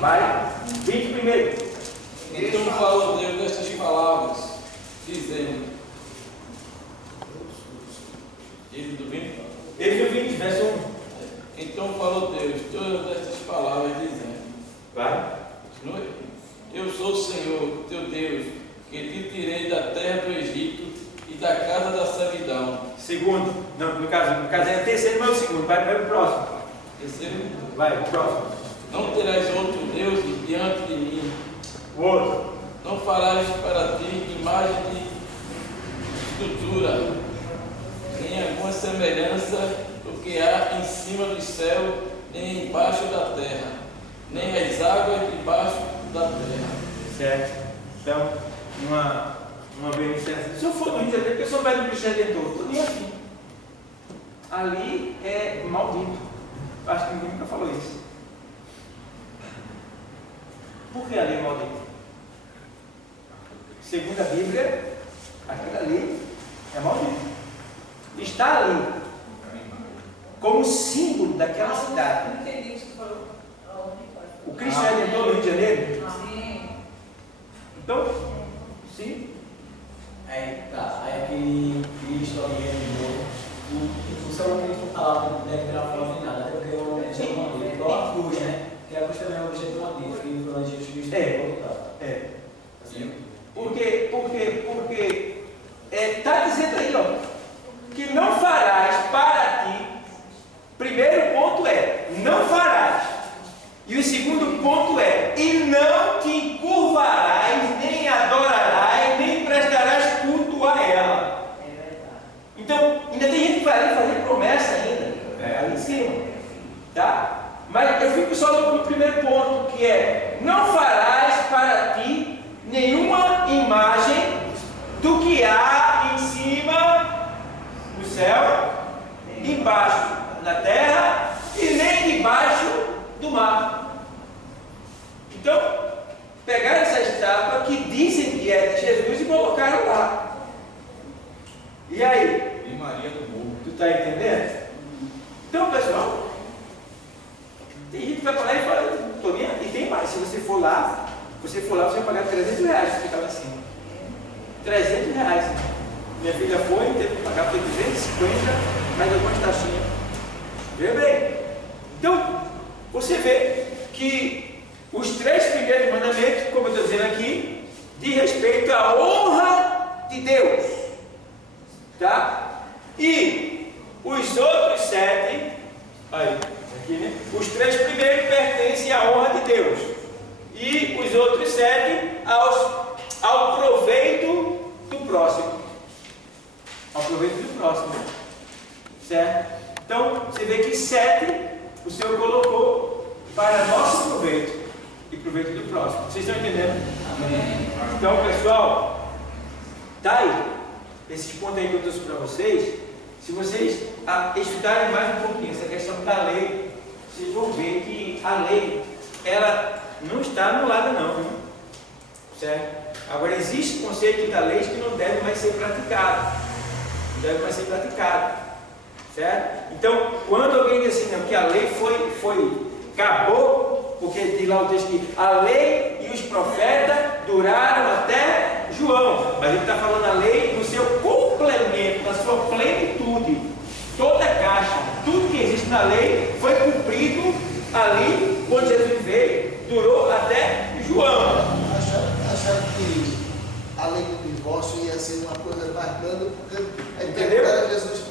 Vai, 20 primeiro. Então falou Deus destas palavras, dizendo. Êxodo 20. Êxodo 20, verso 1. Então falou Deus todas estas palavras, dizendo. Vai. Eu sou o Senhor, teu Deus, que te tirei da terra do Egito e da casa da servidão. Segundo. Não, no caso é o terceiro, mas é o segundo. Vai para o próximo. Terceiro. Vai, o próximo. Não terás outro Deus diante de mim. O outro. Não farás para ti imagem de estrutura, nem alguma semelhança do que há em cima do céu, nem embaixo da terra, nem as águas debaixo da terra. Certo. Então, uma beneficência. Se eu for no Rio de Janeiro, porque eu sou velho do Cristo Redentor, estou nem assim. Ali é maldito. Acho que ninguém nunca falou isso. Por que ali é maldito? Segundo a Bíblia, aquilo ali é maldito. Está ali como símbolo daquela cidade. Não entendi o que você falou. O Cristo Redentor do Rio de Janeiro. Sim. Então, sim. Aí aquele Cristo ali o seu nome não falava, não deve ter uma forma nem nada, até porque é um objeto de madeira, igual a cruz, né? Que a cruz também é um objeto de madeira, que foi onde Jesus Cristo É. Assim. Porque está dizendo aí, ó, que não farás para ti. Primeiro ponto é, não farás. E o segundo ponto é, e não te encurvarás, nem adorarás, nem prestarás culto a ela. Então, ainda tem gente que vai ali fazer promessa ainda, ali em cima, tá? Mas eu fico só no primeiro ponto, que é, não farás para ti nenhuma imagem do que há em cima do céu, embaixo na terra e nem debaixo do mar. Então, pegaram essa estátua que dizem que é de Jesus e colocaram lá. E aí? E Maria do Morro. Tu está entendendo? Então, pessoal, tem gente que vai falar e fala, e tem mais, se você for lá, você vai pagar R$300 para ficar lá em cima. R$300. Minha filha foi, teve que pagar por 250, mais algumas taxinhas. Veja bem. Então, você vê que que os 3 primeiros mandamentos, como eu estou dizendo aqui, diz respeito à honra de Deus, tá? E os outros 7, aí, aqui, né? Os 3 primeiros pertencem à honra de Deus e os outros 7 ao proveito do próximo, ao proveito do próximo, certo? Então você vê que 7 o Senhor colocou para nosso proveito e proveito do próximo. Vocês estão entendendo? Amém. Então, pessoal, tá aí. Esses pontos aí que eu trouxe para vocês, se vocês estudarem mais um pouquinho essa questão da lei, vocês vão ver que a lei, ela não está anulada não, viu? Certo? Agora, existe conceito da lei que não deve mais ser praticado. Não deve mais ser praticado. Certo? Então, quando alguém diz assim, não, que a lei acabou, porque diz lá o texto que a lei e os profetas duraram até João, mas ele está falando a lei no seu complemento, na sua plenitude, toda a caixa, tudo que existe na lei foi cumprido ali quando Jesus veio, durou até João. Acharam que a lei do divórcio ia ser uma coisa bacana, porque entendeu? Perguntaram a Jesus,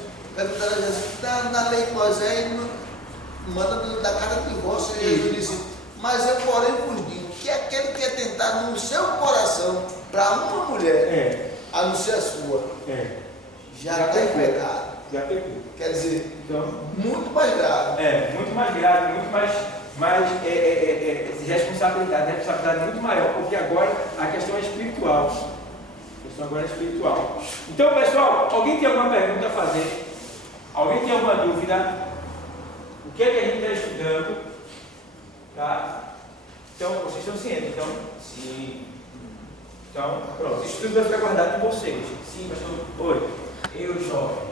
na lei de Moisés, manda da cara do divórcio. E Jesus disse, mas eu porém vos digo que aquele que é tentado no seu coração para uma mulher, a não ser a sua, já está em pecado. Já pecou. Quer dizer, então, muito mais grave. Muito mais grave, muito mais responsabilidade muito maior, porque agora a questão é espiritual. A questão agora é espiritual. Então, pessoal, alguém tem alguma pergunta a fazer? Alguém tem alguma dúvida? O que é que a gente está estudando? Tá? Então, vocês estão cientes? Então, sim. Então, pronto. Isso tudo vai ficar guardado com vocês. Sim, pastor. Oi. Eu, jovem,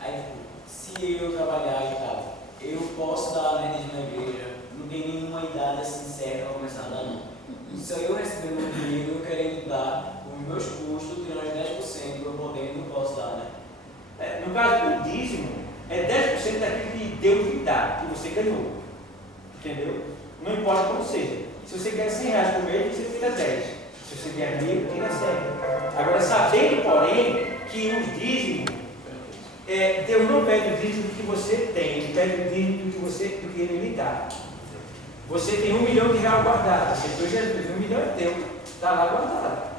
aí, se eu trabalhar e tal, eu posso dar alentismo na igreja, não tem nenhuma idade assim certa para começar a dar, não. Se eu receber meu dinheiro, eu querendo dar os meus custos, tirando os 10%, eu podendo, não posso dar, né? No caso do dízimo, é 10% daquilo que Deus lhe dá, que você ganhou. Entendeu? Não importa como seja. Se você ganha 100 reais por mês, você tira 10. Se você ganha 1.000, tira 100. Agora, sabendo, porém, que os dízimos, Deus não pede o dízimo que você tem, Ele pede o dízimo do que Ele lhe dá. Você tem R$1 milhão guardado, aceitou Jesus, R$1 milhão é teu, está lá guardado.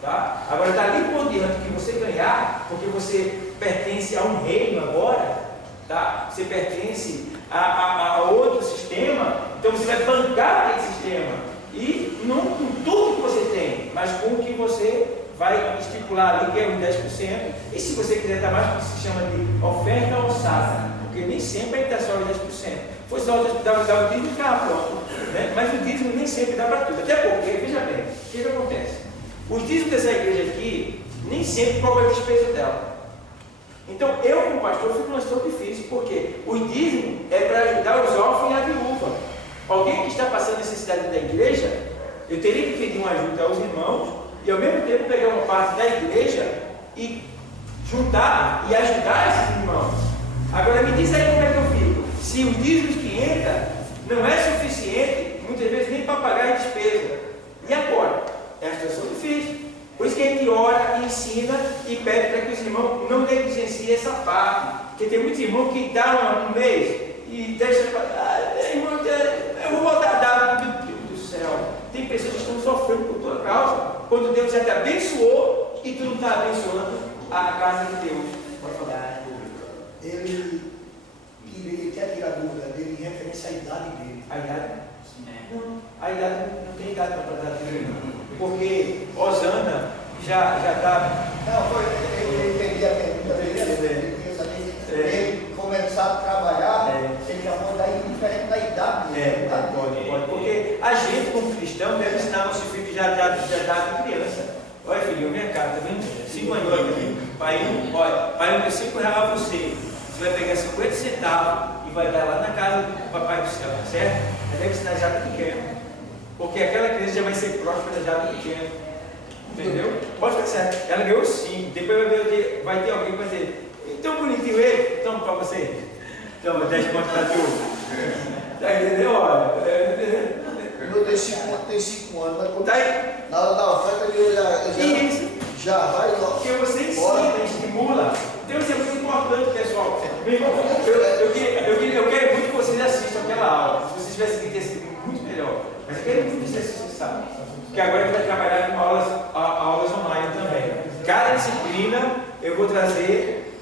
Tá? Agora, dali por diante que você ganhar, porque você pertence a um reino agora, tá? Você pertence a outro sistema, então você vai bancar aquele sistema. E não com tudo que você tem, mas com o que você vai estipular ali, que é uns 10%. E se você quiser dar mais, se chama de oferta alçada, porque nem sempre está só os 10%. Foi só dar o dízimo e ficava pronto. Né? Mas o dízimo nem sempre dá para tudo. Até porque, veja bem, o que acontece? Os dízimos dessa igreja aqui, nem sempre cobram a despesa dela. Então, eu como pastor fico numa situação difícil, porque o dízimo é para ajudar os órfãos e a viúva. Alguém que está passando necessidade da igreja, eu teria que pedir uma ajuda aos irmãos e ao mesmo tempo pegar uma parte da igreja e juntar e ajudar esses irmãos. Agora me diz aí como é que eu fico. Se os dízimos que entram não é suficiente, muitas vezes nem para pagar a despesa. E agora? É uma situação difícil. Por isso que a gente ora, ensina e pede para que os irmãos não negligenciem essa parte. Porque tem muitos irmãos que dão um mês e deixam para irmão, eu vou voltar a dar. Meu Deus do céu. Tem pessoas que estão sofrendo por tua causa, quando Deus já te abençoou e tu não está abençoando a casa de Deus. Pode falar. Ele quer tirar dúvida dele em referência à idade dele. A idade? Não, a idade não tem idade para dar dele, porque Osana já está. Não, eu entendi a pergunta dele. Ele começar a trabalhar, ele já pode dar diferente da idade dele. Pode. Porque a gente, como cristão, deve ensinar nosso filho que já dá de criança. Olha, filho, minha cara, tá vendo? 5 anos aqui. Pai, não tem 5 reais a você. Você vai pegar 50 centavos e vai dar lá na casa do Papai do Céu, certo? Mas deve ensinar já do pequeno. Porque aquela criança já vai ser próspera já do pequeno. Entendeu? Pode ficar certo. Ela ganhou 5. Depois vai ter alguém que vai dizer, tão bonitinho ele, toma para você. Toma 10 pontos para tu. Tá entendeu? Olha, tem 5 anos, mas quando Tá aí? na hora da oferta ele Isso. já vai logo. Porque você ensina, estimula. Então isso é muito importante, pessoal. Meu irmão, eu quero muito que vocês assistam aquela aula. Se vocês tivessem que ter sido muito melhor. Mas eu quero muito que vocês assistam. Porque agora a gente vai trabalhar com aulas online também. Cada disciplina eu vou trazer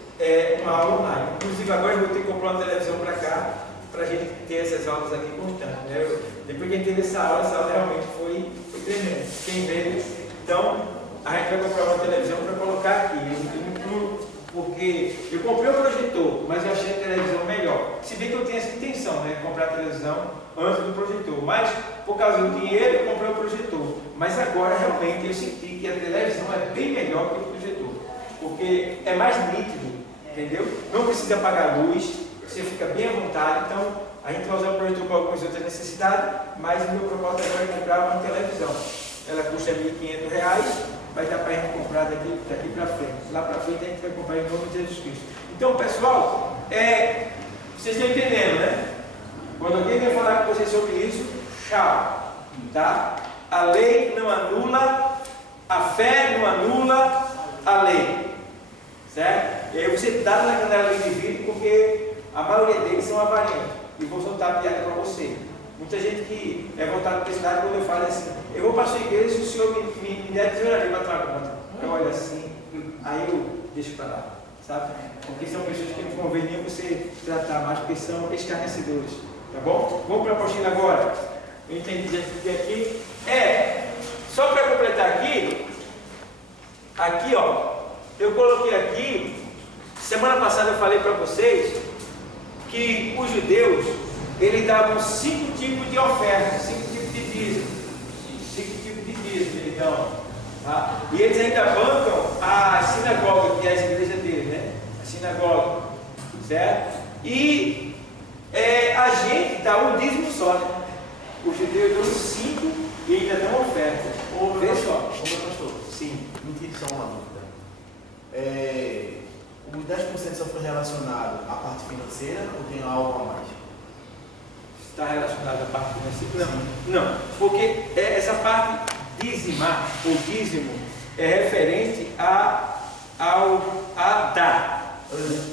uma aula online. Inclusive agora eu vou ter que comprar uma televisão para cá, para a gente ter essas aulas aqui constantes. Né? Depois que a gente teve essa aula realmente foi tremenda. Quem veio, então, a gente vai comprar uma televisão para colocar aqui. Eu incluo, porque eu comprei um projetor, mas eu achei a televisão melhor. Se bem que eu tenho essa intenção, né, de comprar a televisão antes do projetor. Mas, por causa do dinheiro, eu comprei o projetor. Mas agora, realmente, eu senti que a televisão é bem melhor que o projetor. Porque é mais nítido, entendeu? Não precisa apagar a luz, você fica bem à vontade. Então, a gente vai usar o projetor para algumas outras necessidades, mas o meu propósito agora é comprar uma televisão. Ela custa R$ 1.500, vai dar para a gente comprar daqui para frente. Lá para frente a gente vai comprar em nome de Jesus Cristo. Então, pessoal, vocês estão entendendo, né? Quando alguém vem falar com vocês sobre isso, tchau, tá? A lei não anula, a fé não anula a lei, certo? E aí você dá na canela do indivíduo, porque a maioria deles são avarentos. E vou soltar a piada para você. Muita gente que é voltada para esse lado, quando eu falo assim, eu vou para a sua igreja se o senhor me der tesouraria para tomar conta. Eu olho assim, aí eu deixo para lá, sabe? Porque são pessoas que não conveniam você tratar mais, porque são escarnecedores, tá bom? Vamos para a apostila agora. Eu entendi já tudo aqui. Só para completar aqui ó, eu coloquei aqui, semana passada eu falei para vocês que os judeus, eles davam 5 tipos de ofertas, 5 tipos de dízimo. 5 tipos de dízimo, então. Tá? E eles ainda bancam a sinagoga, que é a igreja deles, né? A sinagoga. Certo? E a gente dá um dízimo só, né? Os judeus dão 5 e ainda dão oferta. Vê só. Ô, pastor, Sim. me tire só uma dúvida. Os 10% só foi relacionado à parte financeira ou tem algo a mais? Está relacionado à parte financeira? Não, porque essa parte dizimar, ou dízimo, é referente a dar,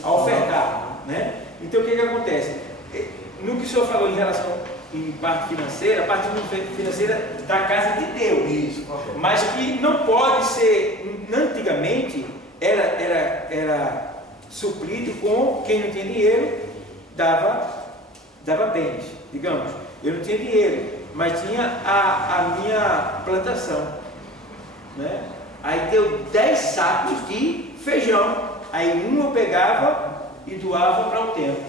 a ofertar, né? Então o que acontece? No que o senhor falou em relação em parte financeira, a parte financeira da casa de Deus. Isso, mas que não pode ser, antigamente era suprido com quem não tinha dinheiro, dava bens, digamos. Eu não tinha dinheiro, mas tinha a minha plantação, né? Aí deu 10 sacos de feijão, aí eu pegava e doava para o templo,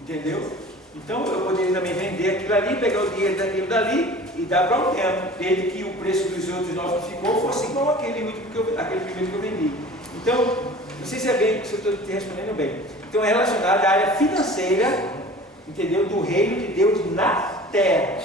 entendeu? Então eu poderia também vender aquilo ali, pegar o dinheiro daquilo dali e dar para o templo, desde que o preço dos outros nossos ficou fosse igual aquele primeiro que eu vendi. Então, não sei se é bem, se eu estou te respondendo bem. Então é relacionado à área financeira, entendeu? Do reino de Deus na terra,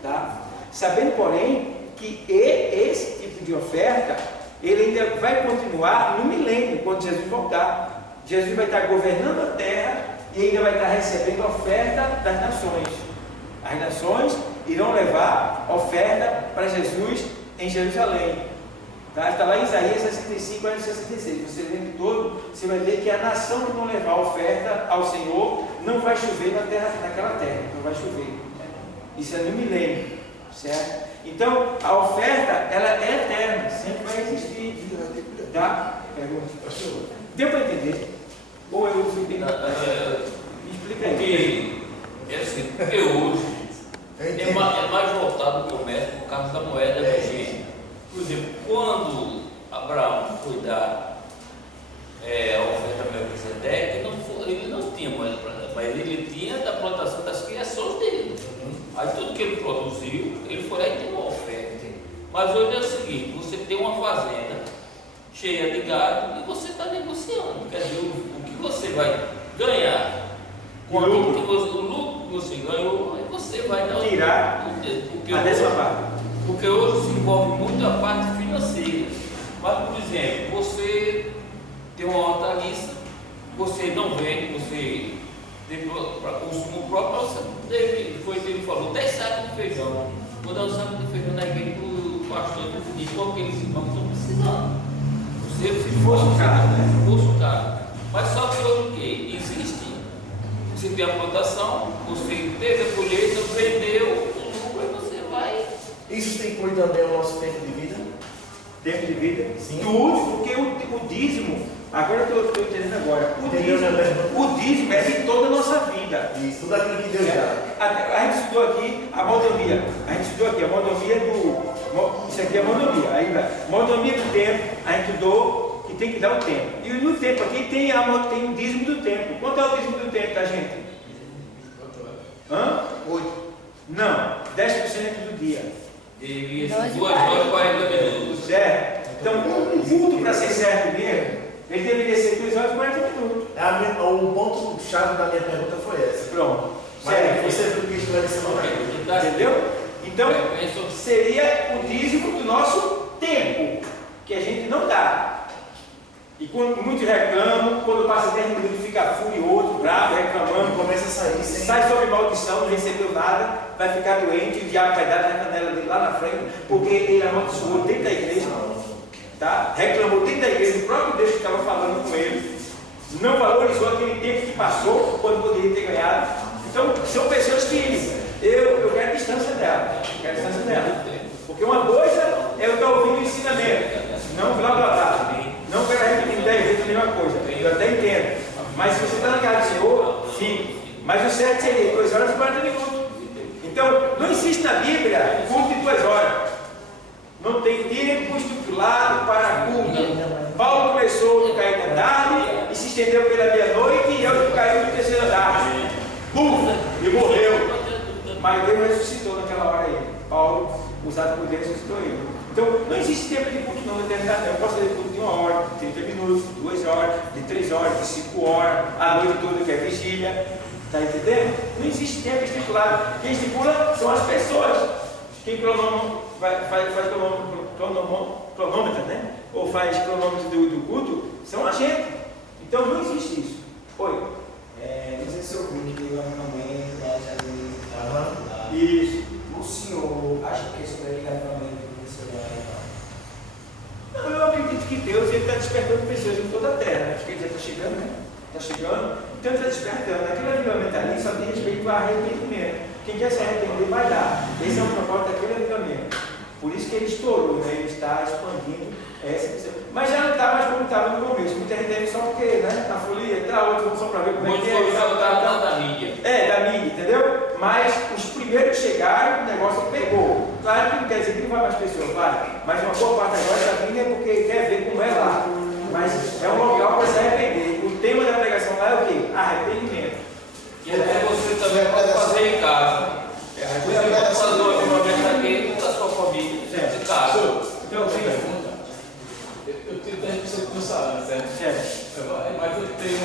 tá? Sabendo, porém, que esse tipo de oferta, ele ainda vai continuar no milênio, quando Jesus voltar. Jesus vai estar governando a terra e ainda vai estar recebendo a oferta das nações. As nações irão levar oferta para Jesus em Jerusalém. Tá? Está lá em Isaías 65 a 66. Você lendo todo, você vai ver que a nação que não levar oferta ao Senhor não vai chover naquela terra, não vai chover. Isso é no milênio, certo? Então, a oferta, ela é eterna, sempre vai existir. Tá? Pergunta. Deu para entender? Ou eu fui bem? Me explica aí. Porque hoje é mais voltado para o comércio por causa da moeda vigente. Por exemplo, quando Abraão foi dar a oferta a Melquisedeque, ele não tinha moeda para dar, mas ele tinha da plantação das criações dele. Aí tudo que ele produziu, ele foi lá e deu uma oferta. Mas hoje é o seguinte, você tem uma fazenda cheia de gado e você está negociando. Quer dizer, o que você vai ganhar, o lucro que você ganhou, aí você vai dar tirar a dessa parte. Porque hoje se envolve muito a parte financeira. Mas, por exemplo, você tem uma hortaliça, você não vende, você tem para consumo próprio, ele falou 10 sacos de de feijão. Vou dar um saco de feijão na igreja para o pastor e para aqueles irmãos que estão precisando. Se fosse o caso, né? Se fosse o caso. Mas só que o que existe. Você tem a plantação, você teve a colheita, vendeu o lucro e você vai. Isso tem inclui também o nosso tempo de vida? Tempo de vida? Sim. Tudo, porque o dízimo, agora eu estou entendendo agora, o dízimo é de toda a nossa vida. Isso, tudo aquilo que Deus dá. A gente estudou aqui a mordomia. A gente estudou aqui a mordomia do. Isso aqui é a mordomia. Aí vai. Mordomia do tempo, a gente estudou que tem que dar o tempo. E no tempo aqui tem o dízimo do tempo. Quanto é o dízimo do tempo da gente? 8. Não, 10% do dia. Deveria ser 2 horas e 40 minutos. Certo? Então, o culto para ser certo mesmo, ele deveria ser 2 horas e 40 minutos. O ponto-chave da minha pergunta foi essa. Pronto. Mas Certo. você viu que esclareceu para mim. Entendeu? Então, seria o dízimo do nosso tempo, que a gente não dá. E quando muitos reclamam, quando passa 10 minutos fica furioso, bravo, reclamando, Começa a sair sem... sai sob maldição, não recebeu nada, vai ficar doente, o diabo vai dar na canela dele lá na frente, porque ele amaldiçoou dentro da igreja, tá? Reclamou dentro da igreja, o próprio Deus que estava falando com ele, não valorizou aquele tempo que passou, quando poderia ter ganhado. Então, são pessoas que eu quero distância dela, porque uma coisa é eu estar ouvindo o ensinamento, não blá blá blá. Não quero repetir 10 vezes a mesma coisa, eu até entendo. Mas se você está na casa do Senhor, sim. Mas o certo seria 2 horas e 40 minutos. Então, não existe na Bíblia culto de 2 horas. Não tem tempo estipulado para culto. Paulo começou no cair da tarde e se estendeu pela meia-noite e eu caiu no terceiro andar. E morreu. Mas Deus ressuscitou naquela hora aí. Paulo, usado por Deus, ressuscitou ele. Então, não existe tempo de culto não determinado. Eu posso fazer culto de 1 hora, de 30 minutos, de 2 horas, de 3 horas, de 5 horas, a noite toda que é vigília. Está entendendo? Não existe tempo estipulado. Quem estipula são as pessoas. Quem faz cronômetro, né? Ou faz cronômetro do culto, são a gente. Então, não existe isso. Oi? Não sei se eu vi que teve um avivamento, Isso. o senhor acha que esse avivamento Não, eu acredito que Deus está despertando pessoas em toda a terra. Acho que ele já está chegando, né? Está chegando. Então ele está despertando. Aquele avivamento ali só tem respeito a arrependimento. Quem quer se arrepender vai dar. Esse é o propósito daquele avivamento. Por isso que ele estourou, né? Ele está expandindo essa pessoa. Mas já não está mais como estava no começo. Muita gente deve só porque, né? Na folia, está outro só para ver como é que é. Muito da mídia. Da mídia, entendeu? Mas os primeiros que chegaram, o negócio pegou. Claro que não quer dizer que não vai mais pessoas, claro. Mas uma boa parte agora está vindo é porque quer ver como é lá. Mas é um local para se arrepender. O tema da pregação lá é o quê? Arrependimento. E até você também pode fazer em casa. Você pode fazer um avivamento aqui com a sua família, de casa. Então, sim. Eu tenho 10% do salário, certo? Mas eu tenho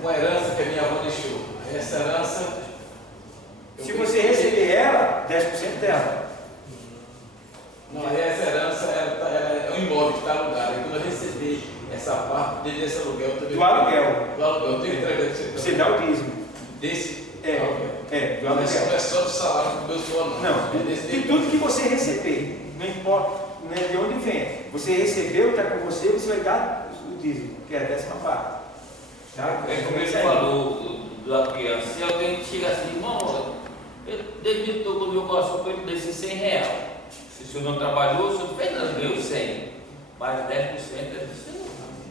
uma herança que a minha avó deixou. Essa herança. Se você receber ela, 10% dela. Não, essa herança é um imóvel que está alugado. E quando eu receber essa parte desse aluguel, eu também. Do aluguel. Do aluguel, eu tenho que entregar esse. Você dá o dízimo. Desse? Do Não aluguel. é só do salário do meu suor, Não, de tudo que você receber, não importa de onde vem. Você recebeu, está com você, você vai dar o dízimo, que é a 10ª parte. Tá? É como ele falou da criança. Se alguém chega assim, irmão, Deus me tocou no meu coração para ele descer R$100. Se o senhor não trabalhou, o senhor fez nada, deu 100. Mas 10% é do senhor.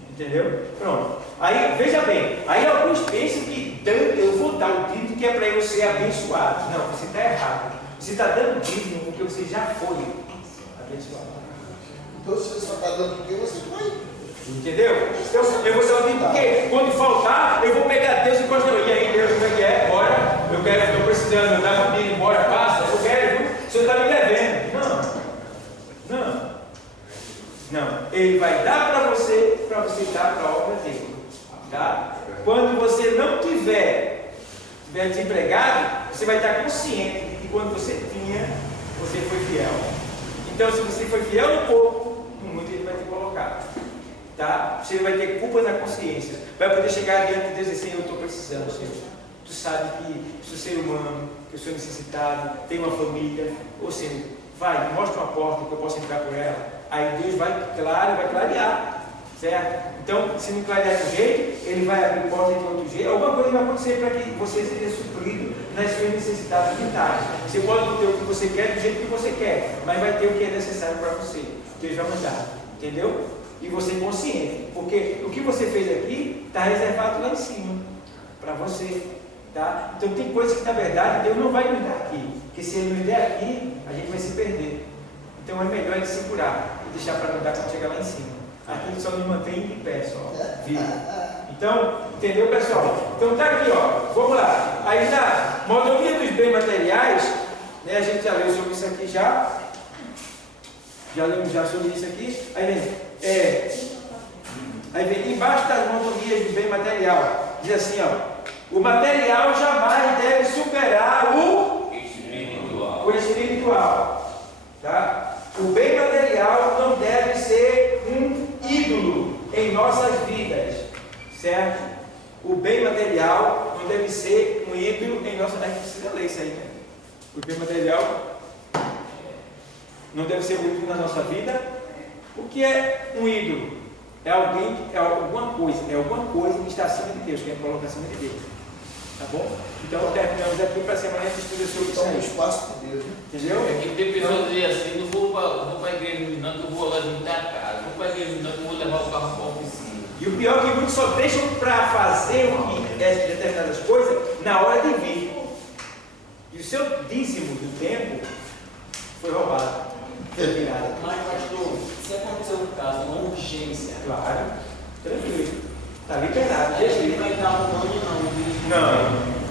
Entendeu? Pronto. Aí, veja bem, aí alguns pensam que eu vou dar o dízimo que é para eu ser abençoado. Não, você está errado. Você está dando dízimo porque você já foi abençoado. Então você só está dando porque você foi. Entendeu? Eu vou dar o dízimo porque quando faltar, eu vou pegar Deus e construir. E aí, Deus, como é que é? Bora, eu quero, estou precisando, eu dar o dízimo, bora, passa, eu quero, o senhor está me devendo. Não. Ele vai dar para você dar para a obra dele. Tá? Quando você não estiver desempregado, você vai estar consciente de que quando você tinha, você foi fiel. Então, se você foi fiel no pouco, no muito ele vai te colocar. Tá? Você vai ter culpa na consciência. Vai poder chegar diante de Deus e dizer, Senhor, eu estou precisando, Senhor. tu sabe que sou ser humano, que eu sou necessitado, tenho uma família, ou seja, vai, mostra uma porta que eu posso entrar por ela. Aí Deus vai clarear, certo? Então, se não clarear de um jeito, Ele vai abrir porta de outro jeito, alguma coisa vai acontecer para que você seja suprido nas suas necessidades vitais. Você pode não ter o que você quer do jeito que você quer, mas vai ter o que é necessário para você. Deus vai mandar, entendeu? E você consciente, porque o que você fez aqui está reservado lá em cima, para você, tá? Então tem coisas que na verdade Deus não vai nos dar aqui, porque se Ele nos der aqui, a gente vai se perder. Então é melhor Ele segurar e deixar para nos dar quando chegar lá em cima. Aqui Ele só nos mantém de pé, só, vivo. Então, entendeu, pessoal? Então tá aqui, ó, vamos lá. Aí na mordomia dos bens materiais, né, a gente já leu sobre isso aqui já lemos já sobre isso aqui. Aí vem embaixo das mordomias do bem material, diz assim, ó, o material jamais deve superar o espiritual, tá? O bem material não deve ser um ídolo em nossas vidas, certo? O bem material não deve ser um ídolo em nossas vidas. A gente precisa ler isso aí, né? O bem material não deve ser um ídolo na nossa vida. O que é um ídolo? É alguém, é alguma coisa que está acima de Deus, que é colocar acima de Deus. Tá bom? Então terminamos aqui para a semana a gente estuda sobre isso. Então, o espaço de Deus, né? Entendeu? É que tem pessoas que dizem assim, não vou para a igreja não, que eu vou lá limpar a casa, não vou para a igreja não, que eu vou levar o carro para a oficina. E o pior é que muitos só deixam para fazer determinadas coisas na hora de vir. E o seu dízimo do tempo foi roubado. Foi tirado. Mas, pastor, se acontecer um caso, uma urgência, Claro, tranquilo. Está liberado. a gente não vai dar um nome, não. Não.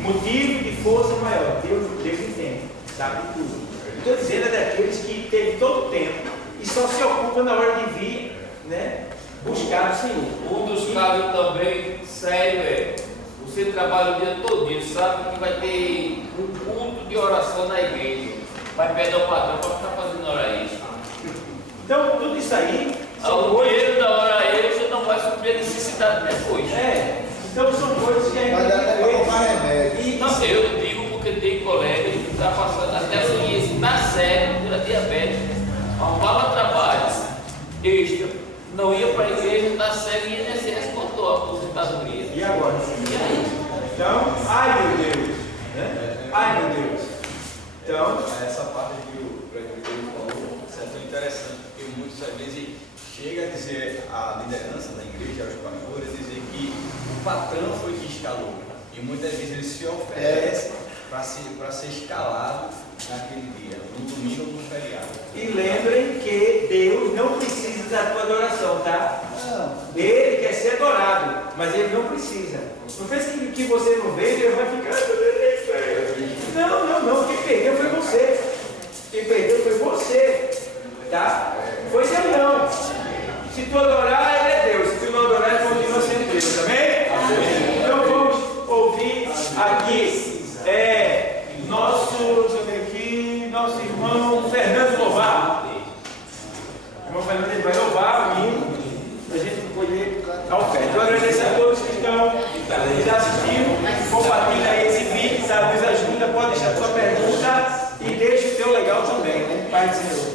Motivo de força maior. Deus entende. Sabe tudo. Estou dizendo é daqueles que teve todo o tempo e só se ocupam na hora de vir, né, buscar o Senhor. Um dos casos também sério é, você trabalha o dia todo, sabe que vai ter um culto de oração na igreja. Vai pedir ao patrão para ficar fazendo hora extra. Então, tudo isso aí O dinheiro da hora extra não vai suprir a necessidade depois. Então são coisas que a gente Mas até para tomar remédio. E Não, eu digo porque tem colegas que estão passando até a doença, está sério, pela diabetes, arrumava trabalho extra, não ia para a igreja, está sério e o INSS contou a aposentadoria. E agora? E aí? Então, ai meu Deus, né? Ai meu Deus. Então, essa parte que o presbítero falou, isso é tão interessante, porque muitas vezes chega a dizer a liderança da igreja, aos pastores, dizer que o patrão foi que escalou. E muitas vezes ele se oferece para ser escalado naquele dia, no domingo ou no feriado. e lembrem que Deus não precisa da tua adoração, tá? Ele quer ser adorado, mas ele não precisa. Não pense que você não veio, ele vai ficar. Não. Quem perdeu foi você. Quem perdeu foi você. Tá? Foi Deus não. Se tu adorar, ele é Deus. Se tu não adorar, ele continua sendo Deus. Amém? Então vamos ouvir aqui. Nosso irmão Fernando Louvar. O irmão Fernando ele vai louvar o hino para a gente poder dar o pé. Então agradeço a todos que estão nos assistindo. Compartilha aí esse vídeo, sabe? Nos ajuda, pode deixar sua pergunta e deixa o teu legal também, né? Pai do Senhor.